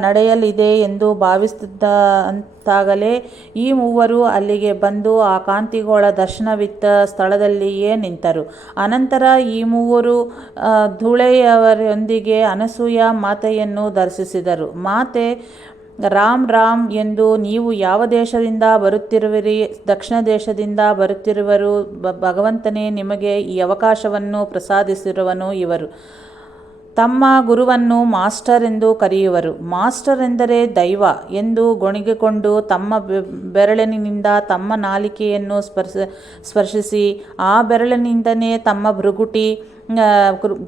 ನಡೆಯಲಿದೆ ಎಂದು ಭಾವಿಸುತ್ತಿದ್ದಾಗಲೇ ಈ ಮೂವರು ಅಲ್ಲಿಗೆ ಬಂದು ಆ ಕಾಂತಿಗೋಳ ದರ್ಶನವಿತ್ತ ಸ್ಥಳದಲ್ಲಿಯೇ ನಿಂತರು. ಅನಂತರ ಈ ಮೂವರು ಧೂಳೆಯವರೊಂದಿಗೆ ಅನಸೂಯ ಮಾತೆಯನ್ನು ದರ್ಶಿಸಿದರು. ಮಾತೆ ರಾಮ್ ರಾಮ್ ಎಂದು, ನೀವು ಯಾವ ದೇಶದಿಂದ ಬರುತ್ತಿರುವಿರಿ? ದಕ್ಷಿಣ ದೇಶದಿಂದ ಬರುತ್ತಿರುವರು. ಭಗವಂತನೇ ನಿಮಗೆ ಈ ಅವಕಾಶವನ್ನು ಪ್ರಸಾದಿಸಿರುವನು. ಇವರು ತಮ್ಮ ಗುರುವನ್ನು ಮಾಸ್ಟರ್ ಎಂದು ಕರೆಯುವರು. ಮಾಸ್ಟರ್ ಎಂದರೆ ದೈವ ಎಂದು ಗೊಣಗಿಕೊಂಡು ತಮ್ಮ ಬೆರಳಿನಿಂದ ತಮ್ಮ ನಾಲಿಗೆಯನ್ನು ಸ್ಪರ್ಶಿಸಿ ಆ ಬೆರಳಿನಿಂದನೇ ತಮ್ಮ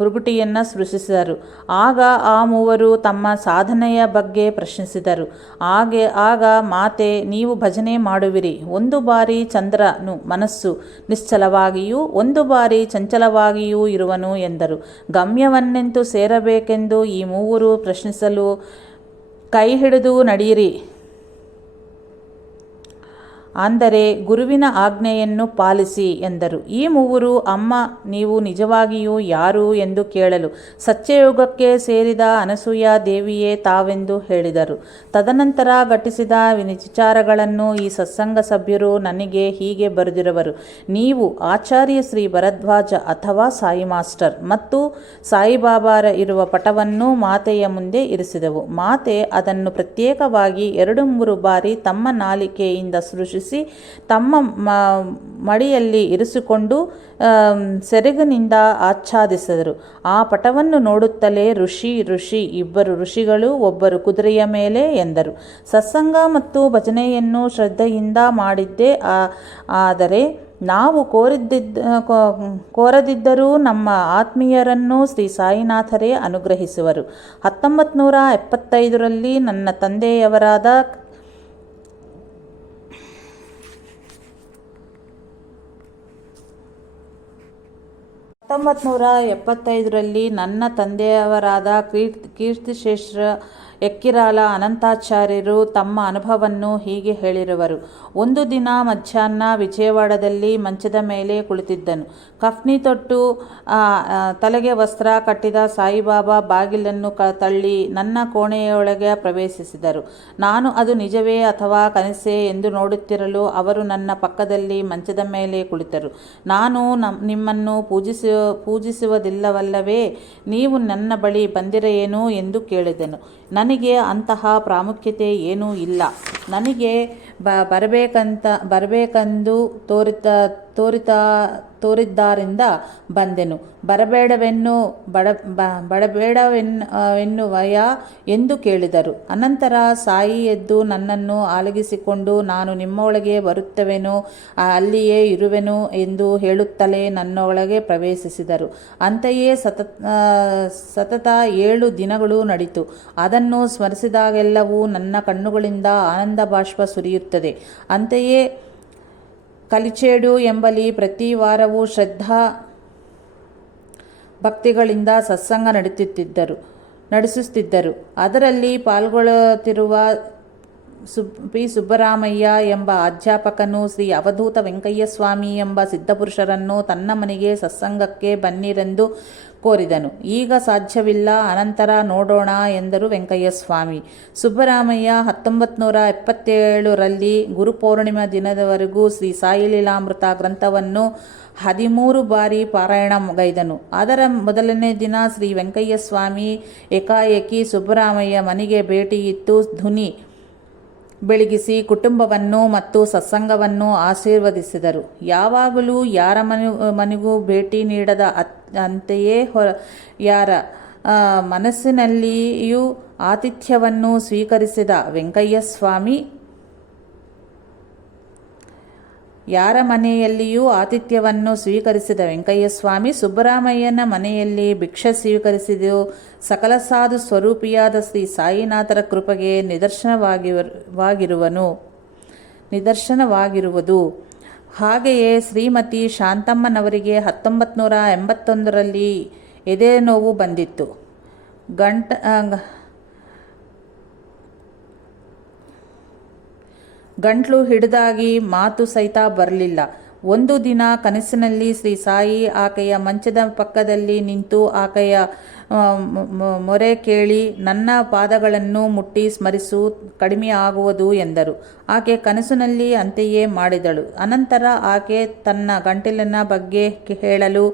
ಭೃಗುಟಿಯನ್ನು ಸ್ಪೃಶಿಸಿದರು. ಆಗ ಆ ಮೂವರು ತಮ್ಮ ಸಾಧನೆಯ ಬಗ್ಗೆ ಪ್ರಶ್ನಿಸಿದರು. ಆಗ ಮಾತೆ, ನೀವು ಭಜನೆ ಮಾಡುವಿರಿ. ಒಂದು ಬಾರಿ ಚಂದ್ರನು ಮನಸ್ಸು ನಿಶ್ಚಲವಾಗಿಯೂ ಒಂದು ಬಾರಿ ಚಂಚಲವಾಗಿಯೂ ಇರುವನು ಎಂದರು. ಗಮ್ಯವನ್ನೆಂತು ಸೇರಬೇಕೆಂದು ಈ ಮೂವರು ಪ್ರಶ್ನಿಸಲು, ಕೈ ಹಿಡಿದು ನಡೆಯಿರಿ ಅಂದರೆ ಗುರುವಿನ ಆಜ್ಞೆಯನ್ನು ಪಾಲಿಸಿ ಎಂದರು. ಈ ಮೂವರು, ಅಮ್ಮ ನೀವು ನಿಜವಾಗಿಯೂ ಯಾರು ಎಂದು ಕೇಳಲು, ಸತ್ಯಯುಗಕ್ಕೆ ಸೇರಿದ ಅನಸೂಯ ದೇವಿಯೇ ತಾವೆಂದು ಹೇಳಿದರು. ತದನಂತರ ಘಟಿಸಿದ ವಿಚಾರಗಳನ್ನು ಈ ಸತ್ಸಂಗ ಸಭ್ಯರು ನನಗೆ ಹೀಗೆ ಬರೆದಿರುವರು. ನೀವು ಆಚಾರ್ಯ ಶ್ರೀ ಭರದ್ವಾಜ ಅಥವಾ ಸಾಯಿ ಮಾಸ್ಟರ್ ಮತ್ತು ಸಾಯಿಬಾಬಾರ ಇರುವ ಪಟವನ್ನು ಮಾತೆಯ ಮುಂದೆ ಇರಿಸಿದೆವು. ಮಾತೆ ಅದನ್ನು ಪ್ರತ್ಯೇಕವಾಗಿ 2-3 ಬಾರಿ ತಮ್ಮ ನಾಲಿಗೆಯಿಂದ ಸೃಷ್ಟಿಸಿ ತಮ್ಮ ಮಡಿಯಲ್ಲಿ ಇರಿಸಿಕೊಂಡು ಸೆರಗಿನಿಂದ ಆಚ್ಛಾದಿಸಿದರು. ಆ ಪಟವನ್ನು ನೋಡುತ್ತಲೇ ಋಷಿ, ಇಬ್ಬರು ಋಷಿಗಳು, ಒಬ್ಬರು ಕುದುರೆಯ ಮೇಲೆ ಎಂದರು. ಸತ್ಸಂಗ ಮತ್ತು ಭಜನೆಯನ್ನು ಶ್ರದ್ಧೆಯಿಂದ ಮಾಡಿದ್ದೇ ಆದರೆ ನಾವು ಕೋರದಿದ್ದರೂ ನಮ್ಮ ಆತ್ಮೀಯರನ್ನು ಶ್ರೀ ಸಾಯಿನಾಥರೇ ಅನುಗ್ರಹಿಸುವರು. 1975ರಲ್ಲಿ ನನ್ನ ತಂದೆಯವರಾದ ಕೀರ್ತಿಶೇಷ ಎಕ್ಕಿರಾಲ ಅನಂತಾಚಾರ್ಯರು ತಮ್ಮ ಅನುಭವವನ್ನು ಹೀಗೆ ಹೇಳಿರುವರು. ಒಂದು ದಿನ ಮಧ್ಯಾಹ್ನ ವಿಜಯವಾಡದಲ್ಲಿ ಮಂಚದ ಮೇಲೆ ಕುಳಿತಿದ್ದನು. ಕಫ್ನಿ ತೊಟ್ಟು ತಲೆಗೆ ವಸ್ತ್ರ ಕಟ್ಟಿದ ಸಾಯಿಬಾಬಾ ಬಾಗಿಲನ್ನು ತಳ್ಳಿ ನನ್ನ ಕೋಣೆಯೊಳಗೆ ಪ್ರವೇಶಿಸಿದರು. ನಾನು ಅದು ನಿಜವೇ ಅಥವಾ ಕನಸೇ ಎಂದು ನೋಡುತ್ತಿರಲು ಅವರು ನನ್ನ ಪಕ್ಕದಲ್ಲಿ ಮಂಚದ ಮೇಲೆ ಕುಳಿತರು. ನಾನು ನಿಮ್ಮನ್ನು ಪೂಜಿಸುವುದಿಲ್ಲವಲ್ಲವೇ? ನೀವು ನನ್ನ ಬಳಿ ಬಂದಿರೇನು ಎಂದು ಕೇಳಿದೆನು. ನನಗೆ ನನಗೆ ಅಂತಹ ಪ್ರಾಮುಖ್ಯತೆ ಏನೂ ಇಲ್ಲ. ನನಗೆ ಬರಬೇಕೆಂದು ತೋರಿದ್ದರಿಂದ ಬಂದೆನು. ಬಡಬೇಡವೆನ್ನುವಯ ಎಂದು ಕೇಳಿದರು. ಅನಂತರ ಸಾಯಿ ಎದ್ದು ನನ್ನನ್ನು ಆಲಗಿಸಿಕೊಂಡು, ನಾನು ನಿಮ್ಮೊಳಗೆ ಬರುತ್ತೇವೆನು, ಅಲ್ಲಿಯೇ ಇರುವೆನು ಎಂದು ಹೇಳುತ್ತಲೇ ನನ್ನೊಳಗೆ ಪ್ರವೇಶಿಸಿದರು. ಅಂತೆಯೇ ಸತತ 7 ದಿನಗಳು ನಡೀತು. ಅದನ್ನು ಸ್ಮರಿಸಿದಾಗೆಲ್ಲವೂ ನನ್ನ ಕಣ್ಣುಗಳಿಂದ ಆನಂದ ಬಾಷ್ಪ ಸುರಿಯುತ್ತದೆ. ಅಂತೆಯೇ ಕಲಿಚೇಡು ಎಂಬಲ್ಲಿ ಪ್ರತಿ ವಾರವೂ ಶ್ರದ್ಧಾ ಭಕ್ತಿಗಳಿಂದ ಸತ್ಸಂಗ ನಡೆಸುತ್ತಿದ್ದರು. ಅದರಲ್ಲಿ ಪಾಲ್ಗೊಳ್ಳುತ್ತಿರುವ ಪಿ ಸುಬ್ಬರಾಮಯ್ಯ ಎಂಬ ಅಧ್ಯಾಪಕನು ಶ್ರೀ ಅವಧೂತ ವೆಂಕಯ್ಯ ಸ್ವಾಮಿ ಎಂಬ ಸಿದ್ಧಪುರುಷರನ್ನು ತನ್ನ ಮನೆಗೆ ಸತ್ಸಂಗಕ್ಕೆ ಬನ್ನಿರೆಂದು ಕೋರಿದನು. ಈಗ ಸಾಧ್ಯವಿಲ್ಲ, ಅನಂತರ ನೋಡೋಣ ಎಂದರು ವೆಂಕಯ್ಯ ಸ್ವಾಮಿ. ಸುಬ್ಬರಾಮಯ್ಯ 1977ರಲ್ಲಿ ಗುರುಪೌರ್ಣಿಮಾ ದಿನದವರೆಗೂ ಶ್ರೀ ಸಾಯಿ ಲೀಲಾಮೃತ ಗ್ರಂಥವನ್ನು 13 ಬಾರಿ ಪಾರಾಯಣಗೈದನು. ಅದರ ಮೊದಲನೇ ದಿನ ಶ್ರೀ ವೆಂಕಯ್ಯ ಸ್ವಾಮಿ ಏಕಾಏಕಿ ಸುಬ್ಬರಾಮಯ್ಯ ಮನೆಗೆ ಭೇಟಿ ಇತ್ತು ಧ್ವನಿ ಬೆಳಗಿಸಿ ಕುಟುಂಬವನ್ನು ಮತ್ತು ಸತ್ಸಂಗವನ್ನು ಆಶೀರ್ವದಿಸಿದರು. ಯಾವಾಗಲೂ ಯಾರ ಮನೆಗೂ ಭೇಟಿ ನೀಡದ ಅಂತೆಯೇ ಯಾರ ಮನಸ್ಸಿನಲ್ಲಿಯೂ ಆತಿಥ್ಯವನ್ನು ಸ್ವೀಕರಿಸಿದ ವೆಂಕಯ್ಯ ಸ್ವಾಮಿ ಸುಬ್ಬರಾಮಯ್ಯನ ಮನೆಯಲ್ಲಿ ಭಿಕ್ಷೆ ಸ್ವೀಕರಿಸಿದ್ದು ಸಕಲ ಸಾಧು ಸ್ವರೂಪಿಯಾದ ಶ್ರೀ ಸಾಯಿನಾಥರ ಕೃಪೆಗೆ ನಿದರ್ಶನವಾಗಿರುವುದು. ಹಾಗೆಯೇ ಶ್ರೀಮತಿ ಶಾಂತಮ್ಮನವರಿಗೆ 1981ರಲ್ಲಿ ಎದೆ ನೋವು ಬಂದಿತ್ತು. ಗಂಟ್ಲು ಹಿಡಿದಾಗಿ ಮಾತು ಸಹಿತ ಬರಲಿಲ್ಲ. ಒಂದು ದಿನ ಕನಸಿನಲ್ಲಿ ಶ್ರೀ ಸಾಯಿ ಆಕೆಯ ಮಂಚದ ಪಕ್ಕದಲ್ಲಿ ನಿಂತು ಆಕೆಯ ಮೊರೆ ಕೇಳಿ, ನನ್ನ ಪಾದಗಳನ್ನು ಮುಟ್ಟಿ ಸ್ಮರಿಸು, ಕಡಿಮೆ ಆಗುವುದು ಎಂದರು. ಆಕೆ ಕನಸಿನಲ್ಲಿ ಅಂತೆಯೇ ಮಾಡಿದಳು. ಅನಂತರ ಆಕೆ ತನ್ನ ಗಂಟಲಿನ ಬಗ್ಗೆ ಹೇಳಲು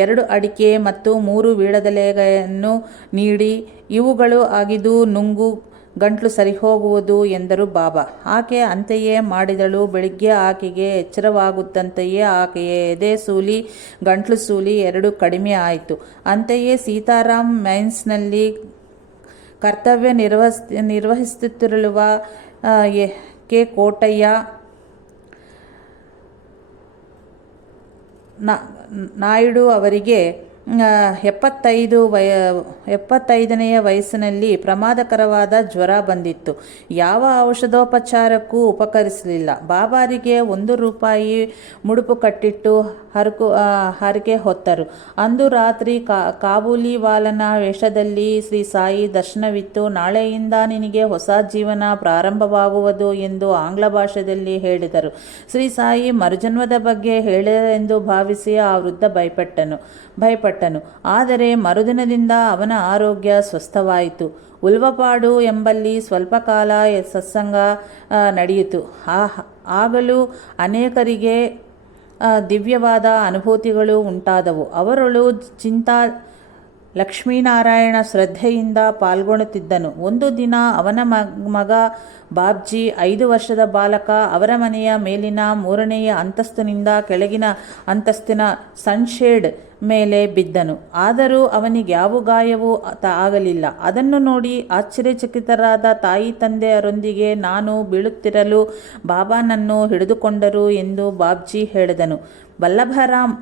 2 ಅಡಿಕೆ ಮತ್ತು 3 ವೀಳ್ಯದೆಲೆಯನ್ನು ನೀಡಿ, ಇವುಗಳು ಅಗಿದು ನುಂಗು, ಗಂಟ್ಲು ಸರಿಹೋಗುವುದು ಎಂದರು ಬಾಬಾ. ಆಕೆ ಅಂತೆಯೇ ಮಾಡಿದಳು. ಬೆಳಿಗ್ಗೆ ಆಕೆಗೆ ಎಚ್ಚರವಾಗುತ್ತಂತೆಯೇ ಆಕೆಯ ಎದೆ ಸೂಲಿ, ಗಂಟ್ಲು ಸೂಲಿ 2 ಕಡಿಮೆ ಆಯಿತು. ಅಂತೆಯೇ ಸೀತಾರಾಮ್ ಮೈನ್ಸ್ನಲ್ಲಿ ಕರ್ತವ್ಯ ನಿರ್ವಹಿಸುತ್ತಿರುವ ಕೆ ಕೋಟಯ್ಯ ನಾಯ್ಡು ಅವರಿಗೆ 75ನೇ ವಯಸ್ಸಿನಲ್ಲಿ ಪ್ರಮಾದಕರವಾದ ಜ್ವರ ಬಂದಿತ್ತು. ಯಾವ ಔಷಧೋಪಚಾರಕ್ಕೂ ಉಪಕರಿಸಲಿಲ್ಲ. ಬಾಬಾರಿಗೆ 1 ರೂಪಾಯಿ ಮುಡುಪು ಕಟ್ಟಿಟ್ಟು ಹರಕೆ ಹೊತ್ತರು. ಅಂದು ರಾತ್ರಿ ಕಾಬೂಲಿವಾಲನ ವೇಷದಲ್ಲಿ ಶ್ರೀ ಸಾಯಿ ದರ್ಶನವಿತ್ತು. ನಾಳೆಯಿಂದ ನಿನಗೆ ಹೊಸ ಜೀವನ ಪ್ರಾರಂಭವಾಗುವುದು ಎಂದು ಆಂಗ್ಲ ಭಾಷೆಯಲ್ಲಿ ಹೇಳಿದರು. ಶ್ರೀ ಸಾಯಿ ಮರುಜನ್ಮದ ಬಗ್ಗೆ ಹೇಳಿದರೆಂದು ಭಾವಿಸಿ ಆ ವೃದ್ಧ ಭಯಪಟ್ಟನು. ಆದರೆ ಮರುದಿನದಿಂದ ಅವನ ಆರೋಗ್ಯ ಸ್ವಸ್ಥವಾಯಿತು. ಉಲ್ವಪಾಡು ಎಂಬಲ್ಲಿ ಸ್ವಲ್ಪ ಕಾಲ ಸತ್ಸಂಗ ನಡೆಯಿತು. ಆಗಲೂ ಅನೇಕರಿಗೆ ದಿವ್ಯವಾದ ಅನುಭೂತಿಗಳು ಉಂಟಾದವು. ಅವರೊಳು ಚಿಂತಾ ಲಕ್ಷ್ಮೀನಾರಾಯಣ ಶ್ರದ್ಧೆಯಿಂದ ಪಾಲ್ಗೊಳ್ಳುತ್ತಿದ್ದನು. ಒಂದು ದಿನ ಅವನ ಮಗ ಬಾಬ್ಜಿ 5 ವರ್ಷದ ಬಾಲಕ ಅವರ ಮನೆಯ ಮೇಲಿನ 3ನೆಯ ಅಂತಸ್ತಿನಿಂದ ಕೆಳಗಿನ ಅಂತಸ್ತಿನ ಸನ್ಶೇಡ್ ಮೇಲೆ ಬಿದ್ದನು. ಆದರೂ ಅವನಿಗ್ಯಾವ ಗಾಯವೂ ಆಗಲಿಲ್ಲ. ಅದನ್ನು ನೋಡಿ ಆಶ್ಚರ್ಯಚಕಿತರಾದ ತಾಯಿ ತಂದೆಯರೊಂದಿಗೆ ನಾನು ಬೀಳುತ್ತಿರಲು ಬಾಬಾನನ್ನು ಹಿಡಿದುಕೊಂಡರು ಎಂದು ಬಾಬ್ಜಿ ಹೇಳಿದನು. ಬಲ್ಲಭರಾಮ್,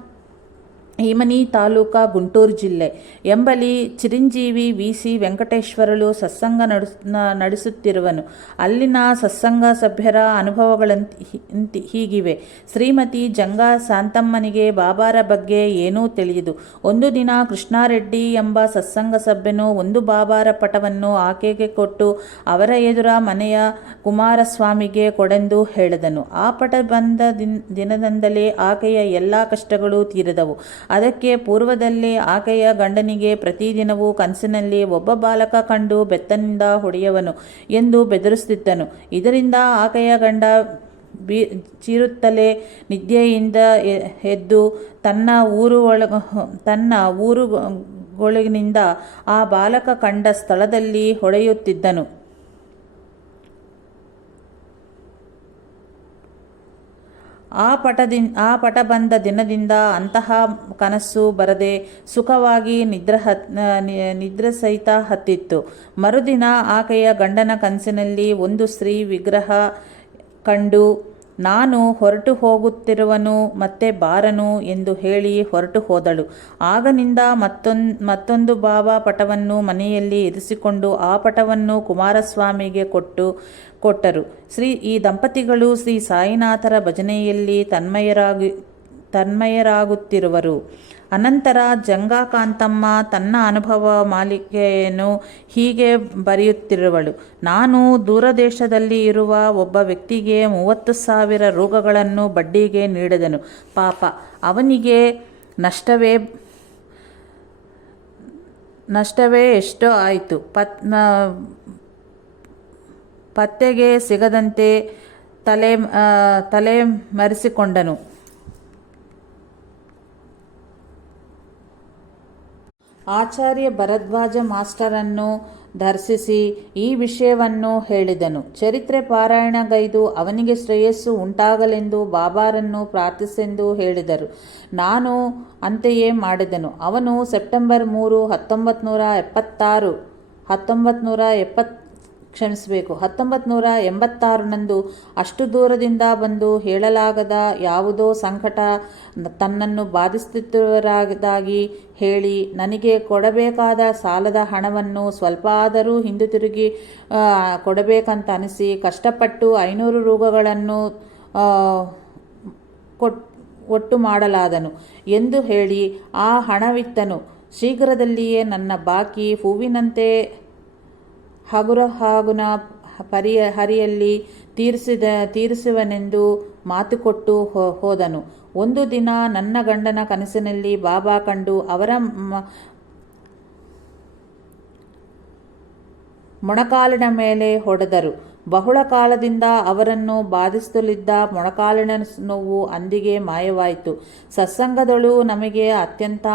ಈಮನಿ ತಾಲೂಕಾ, ಗುಂಟೂರು ಜಿಲ್ಲೆ ಎಂಬಲ್ಲಿ ಚಿರಂಜೀವಿ ವಿ.ಸಿ. ವೆಂಕಟೇಶ್ವರಲು ಸತ್ಸಂಗ ನಡೆಸುತ್ತಿರುವನು. ಅಲ್ಲಿನ ಸತ್ಸಂಗ ಸಭ್ಯರ ಅನುಭವಗಳಂತ ಹೀಗಿವೆ. ಶ್ರೀಮತಿ ಜಂಗಾ ಶಾಂತಮ್ಮನಿಗೆ ಬಾಬಾರ ಬಗ್ಗೆ ಏನೂ ತಿಳಿಯದು. ಒಂದು ದಿನ ಕೃಷ್ಣಾರೆಡ್ಡಿ ಎಂಬ ಸತ್ಸಂಗ ಸಭ್ಯನು ಒಂದು ಬಾಬಾರ ಪಟವನ್ನು ಆಕೆಗೆ ಕೊಟ್ಟು ಅವರ ಎದುರ ಮನೆಯ ಕುಮಾರಸ್ವಾಮಿಗೆ ಕೊಡೆಂದು ಹೇಳಿದನು. ಆ ಪಟ ಬಂದ ದಿನದಿಂದಲೇ ಆಕೆಯ ಎಲ್ಲ ಕಷ್ಟಗಳು ತೀರಿದವು. ಅದಕ್ಕೆ ಪೂರ್ವದಲ್ಲಿ ಆಕೆಯ ಗಂಡನಿಗೆ ಪ್ರತಿದಿನವೂ ಕನಸಿನಲ್ಲಿ ಒಬ್ಬ ಬಾಲಕ ಕಂಡು ಬೆತ್ತನಿಂದ ಹೊಡೆಯುವನು ಎಂದು ಬೆದರಿಸುತ್ತಿದ್ದನು. ಇದರಿಂದ ಆಕೆಯ ಗಂಡ ಚೀರುತ್ತಲೇ ನಿದ್ದೆಯಿಂದ ಎದ್ದು ತನ್ನ ಊರು ಗೋಳಿನಿಂದ ಆ ಬಾಲಕ ಕಂಡ ಸ್ಥಳದಲ್ಲಿ ಹೊಡೆಯುತ್ತಿದ್ದನು. ಆ ಪಟ ಬಂದ ದಿನದಿಂದ ಅಂತಹ ಕನಸು ಬರದೆ ಸುಖವಾಗಿ ನಿದ್ರೆ ಸಹಿತ ಹತ್ತಿತ್ತು. ಮರುದಿನ ಆಕೆಯ ಗಂಡನ ಕನಸಿನಲ್ಲಿ ಒಂದು ಸ್ತ್ರೀ ವಿಗ್ರಹ ಕಂಡು ನಾನು ಹೊರಟು ಹೋಗುತ್ತಿರುವನು, ಮತ್ತೆ ಬಾರನು ಎಂದು ಹೇಳಿ ಹೊರಟು ಹೋದಳು. ಆಗನಿಂದ ಮತ್ತೊಂದು ಬಾಬಾ ಪಟವನ್ನು ಮನೆಯಲ್ಲಿ ಇರಿಸಿಕೊಂಡು ಆ ಪಟವನ್ನು ಕುಮಾರಸ್ವಾಮಿಗೆ ಕೊಟ್ಟರು. ಈ ದಂಪತಿಗಳು ಶ್ರೀ ಸಾಯಿನಾಥರ ಭಜನೆಯಲ್ಲಿ ತನ್ಮಯರಾಗುತ್ತಿರುವರು. ಅನಂತರ ಜಂಗಾಕಾಂತಮ್ಮ ತನ್ನ ಅನುಭವ ಮಾಲಿಕೆಯನ್ನು ಹೀಗೆ ಬರೆಯುತ್ತಿರುವಳು. ನಾನು ದೂರದೇಶದಲ್ಲಿ ಇರುವ ಒಬ್ಬ ವ್ಯಕ್ತಿಗೆ 30,000 ರೂಗಳನ್ನು ಬಡ್ಡಿಗೆ ನೀಡಿದೆನು. ಪಾಪ, ಅವನಿಗೆ ನಷ್ಟವೇ ಎಷ್ಟೋ ಆಯಿತು. ಪತ್ತೆಗೆ ಸಿಗದಂತೆ ತಲೆ ಮರೆಸಿಕೊಂಡನು. ಆಚಾರ್ಯ ಭರದ್ವಾಜ ಮಾಸ್ಟರನ್ನು ದರ್ಶಿಸಿ ಈ ವಿಷಯವನ್ನು ಹೇಳಿದನು. ಚರಿತ್ರೆ ಪಾರಾಯಣಗೈದು ಅವನಿಗೆ ಶ್ರೇಯಸ್ಸು ಉಂಟಾಗಲೆಂದು ಬಾಬಾರನ್ನು ಪ್ರಾರ್ಥಿಸೆಂದು ಹೇಳಿದರು. ನಾನು ಅಂತೆಯೇ ಮಾಡಿದೆನು. ಅವನು ಸೆಪ್ಟೆಂಬರ್ 3, 1986 ಅಷ್ಟು ದೂರದಿಂದ ಬಂದು ಹೇಳಲಾಗದ ಯಾವುದೋ ಸಂಕಟ ತನ್ನನ್ನು ಬಾಧಿಸುತ್ತಿರುವುದಾಗಿ ಹೇಳಿ ನನಗೆ ಕೊಡಬೇಕಾದ ಸಾಲದ ಹಣವನ್ನು ಸ್ವಲ್ಪ ಆದರೂ ಹಿಂದಿರುಗಿ ಕೊಡಬೇಕಂತ ಅನಿಸಿ ಕಷ್ಟಪಟ್ಟು 500 ರೂಗಳನ್ನು ಒಟ್ಟು ಮಾಡಲಾದನು ಎಂದು ಹೇಳಿ ಆ ಹಣವಿತ್ತನು. ಶೀಘ್ರದಲ್ಲಿಯೇ ನನ್ನ ಬಾಕಿ ಹೂವಿನಂತೆ ಹಗುನ ಹರಿಯಲ್ಲಿ ತೀರಿಸುವನೆಂದು ಮಾತುಕೊಟ್ಟು ಹೋದನು. ಒಂದು ದಿನ ನನ್ನ ಗಂಡನ ಕನಸಿನಲ್ಲಿ ಬಾಬಾ ಕಂಡು ಅವರ ಮೊಣಕಾಲಿನ ಮೇಲೆ ಹೊಡೆದರು. ಬಹಳ ಕಾಲದಿಂದ ಅವರನ್ನು ಬಾಧಿಸುತ್ತಲಿದ್ದ ಮೊಣಕಾಲಿನ ನೋವು ಅಂದಿಗೆ ಮಾಯವಾಯಿತು. ಸತ್ಸಂಗದಳು ನಮಗೆ ಅತ್ಯಂತ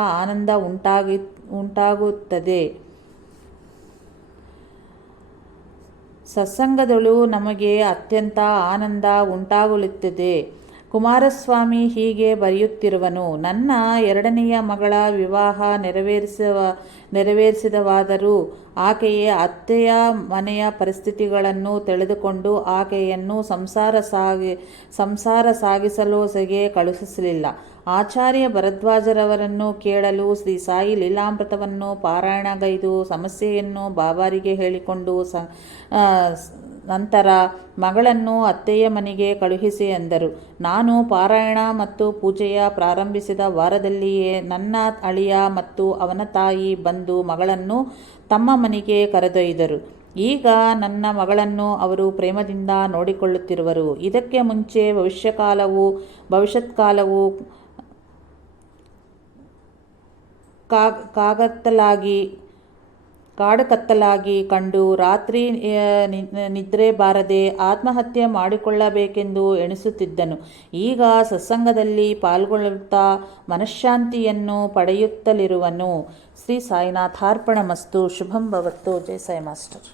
ಆನಂದ ಉಂಟಾಗುತ್ತದೆ. ಕುಮಾರಸ್ವಾಮಿ ಹೀಗೆ ಬರೆಯುತ್ತಿರುವನು. ನನ್ನ 2ನೆಯ ಮಗಳ ವಿವಾಹ ನೆರವೇರಿಸಿದವಾದರೂ ಆಕೆಯೇ ಅತ್ತೆಯ ಮನೆಯ ಪರಿಸ್ಥಿತಿಗಳನ್ನು ತಿಳಿದುಕೊಂಡು ಆಕೆಯನ್ನು ಸಂಸಾರ ಸಾಗಿಸಲೋಸೆಗೆ ಕಳುಹಿಸಲಿಲ್ಲ. ಆಚಾರ್ಯ ಭರದ್ವಾಜರವರನ್ನು ಕೇಳಲು ಶ್ರೀ ಸಾಯಿ ಲೀಲಾಮೃತವನ್ನು ಪಾರಾಯಣಗೈದು ಸಮಸ್ಯೆಯನ್ನು ಬಾಬಾರಿಗೆ ಹೇಳಿಕೊಂಡು ನಂತರ ಮಗಳನ್ನು ಅತ್ತೆಯ ಮನೆಗೆ ಕಳುಹಿಸಿ ಎಂದರು. ನಾನು ಪಾರಾಯಣ ಮತ್ತು ಪೂಜೆಯ ಪ್ರಾರಂಭಿಸಿದ ವಾರದಲ್ಲಿಯೇ ನನ್ನ ಅಳಿಯ ಮತ್ತು ಅವನ ತಾಯಿ ಬಂದು ಮಗಳನ್ನು ತಮ್ಮ ಮನೆಗೆ ಕರೆದೊಯ್ದರು. ಈಗ ನನ್ನ ಮಗಳನ್ನು ಅವರು ಪ್ರೇಮದಿಂದ ನೋಡಿಕೊಳ್ಳುತ್ತಿರುವರು. ಇದಕ್ಕೆ ಮುಂಚೆ ಭವಿಷ್ಯತ್ಕಾಲವು ಕಾಡುಕತ್ತಲಾಗಿ ಕಂಡು ರಾತ್ರಿ ನಿದ್ರೆ ಬಾರದೆ ಆತ್ಮಹತ್ಯೆ ಮಾಡಿಕೊಳ್ಳಬೇಕೆಂದು ಎಣಿಸುತ್ತಿದ್ದನು. ಈಗ ಸತ್ಸಂಗದಲ್ಲಿ ಪಾಲ್ಗೊಳ್ಳುತ್ತಾ ಮನಃಶಾಂತಿಯನ್ನು ಪಡೆಯುತ್ತಲಿರುವನು. ಶ್ರೀ ಸಾಯಿನಾಥಾರ್ಪಣಮಸ್ತು. ಶುಭಂ ಭವತ್ತು. ಜೈ ಸಾಯಿ ಮಾಸ್ಟರ್.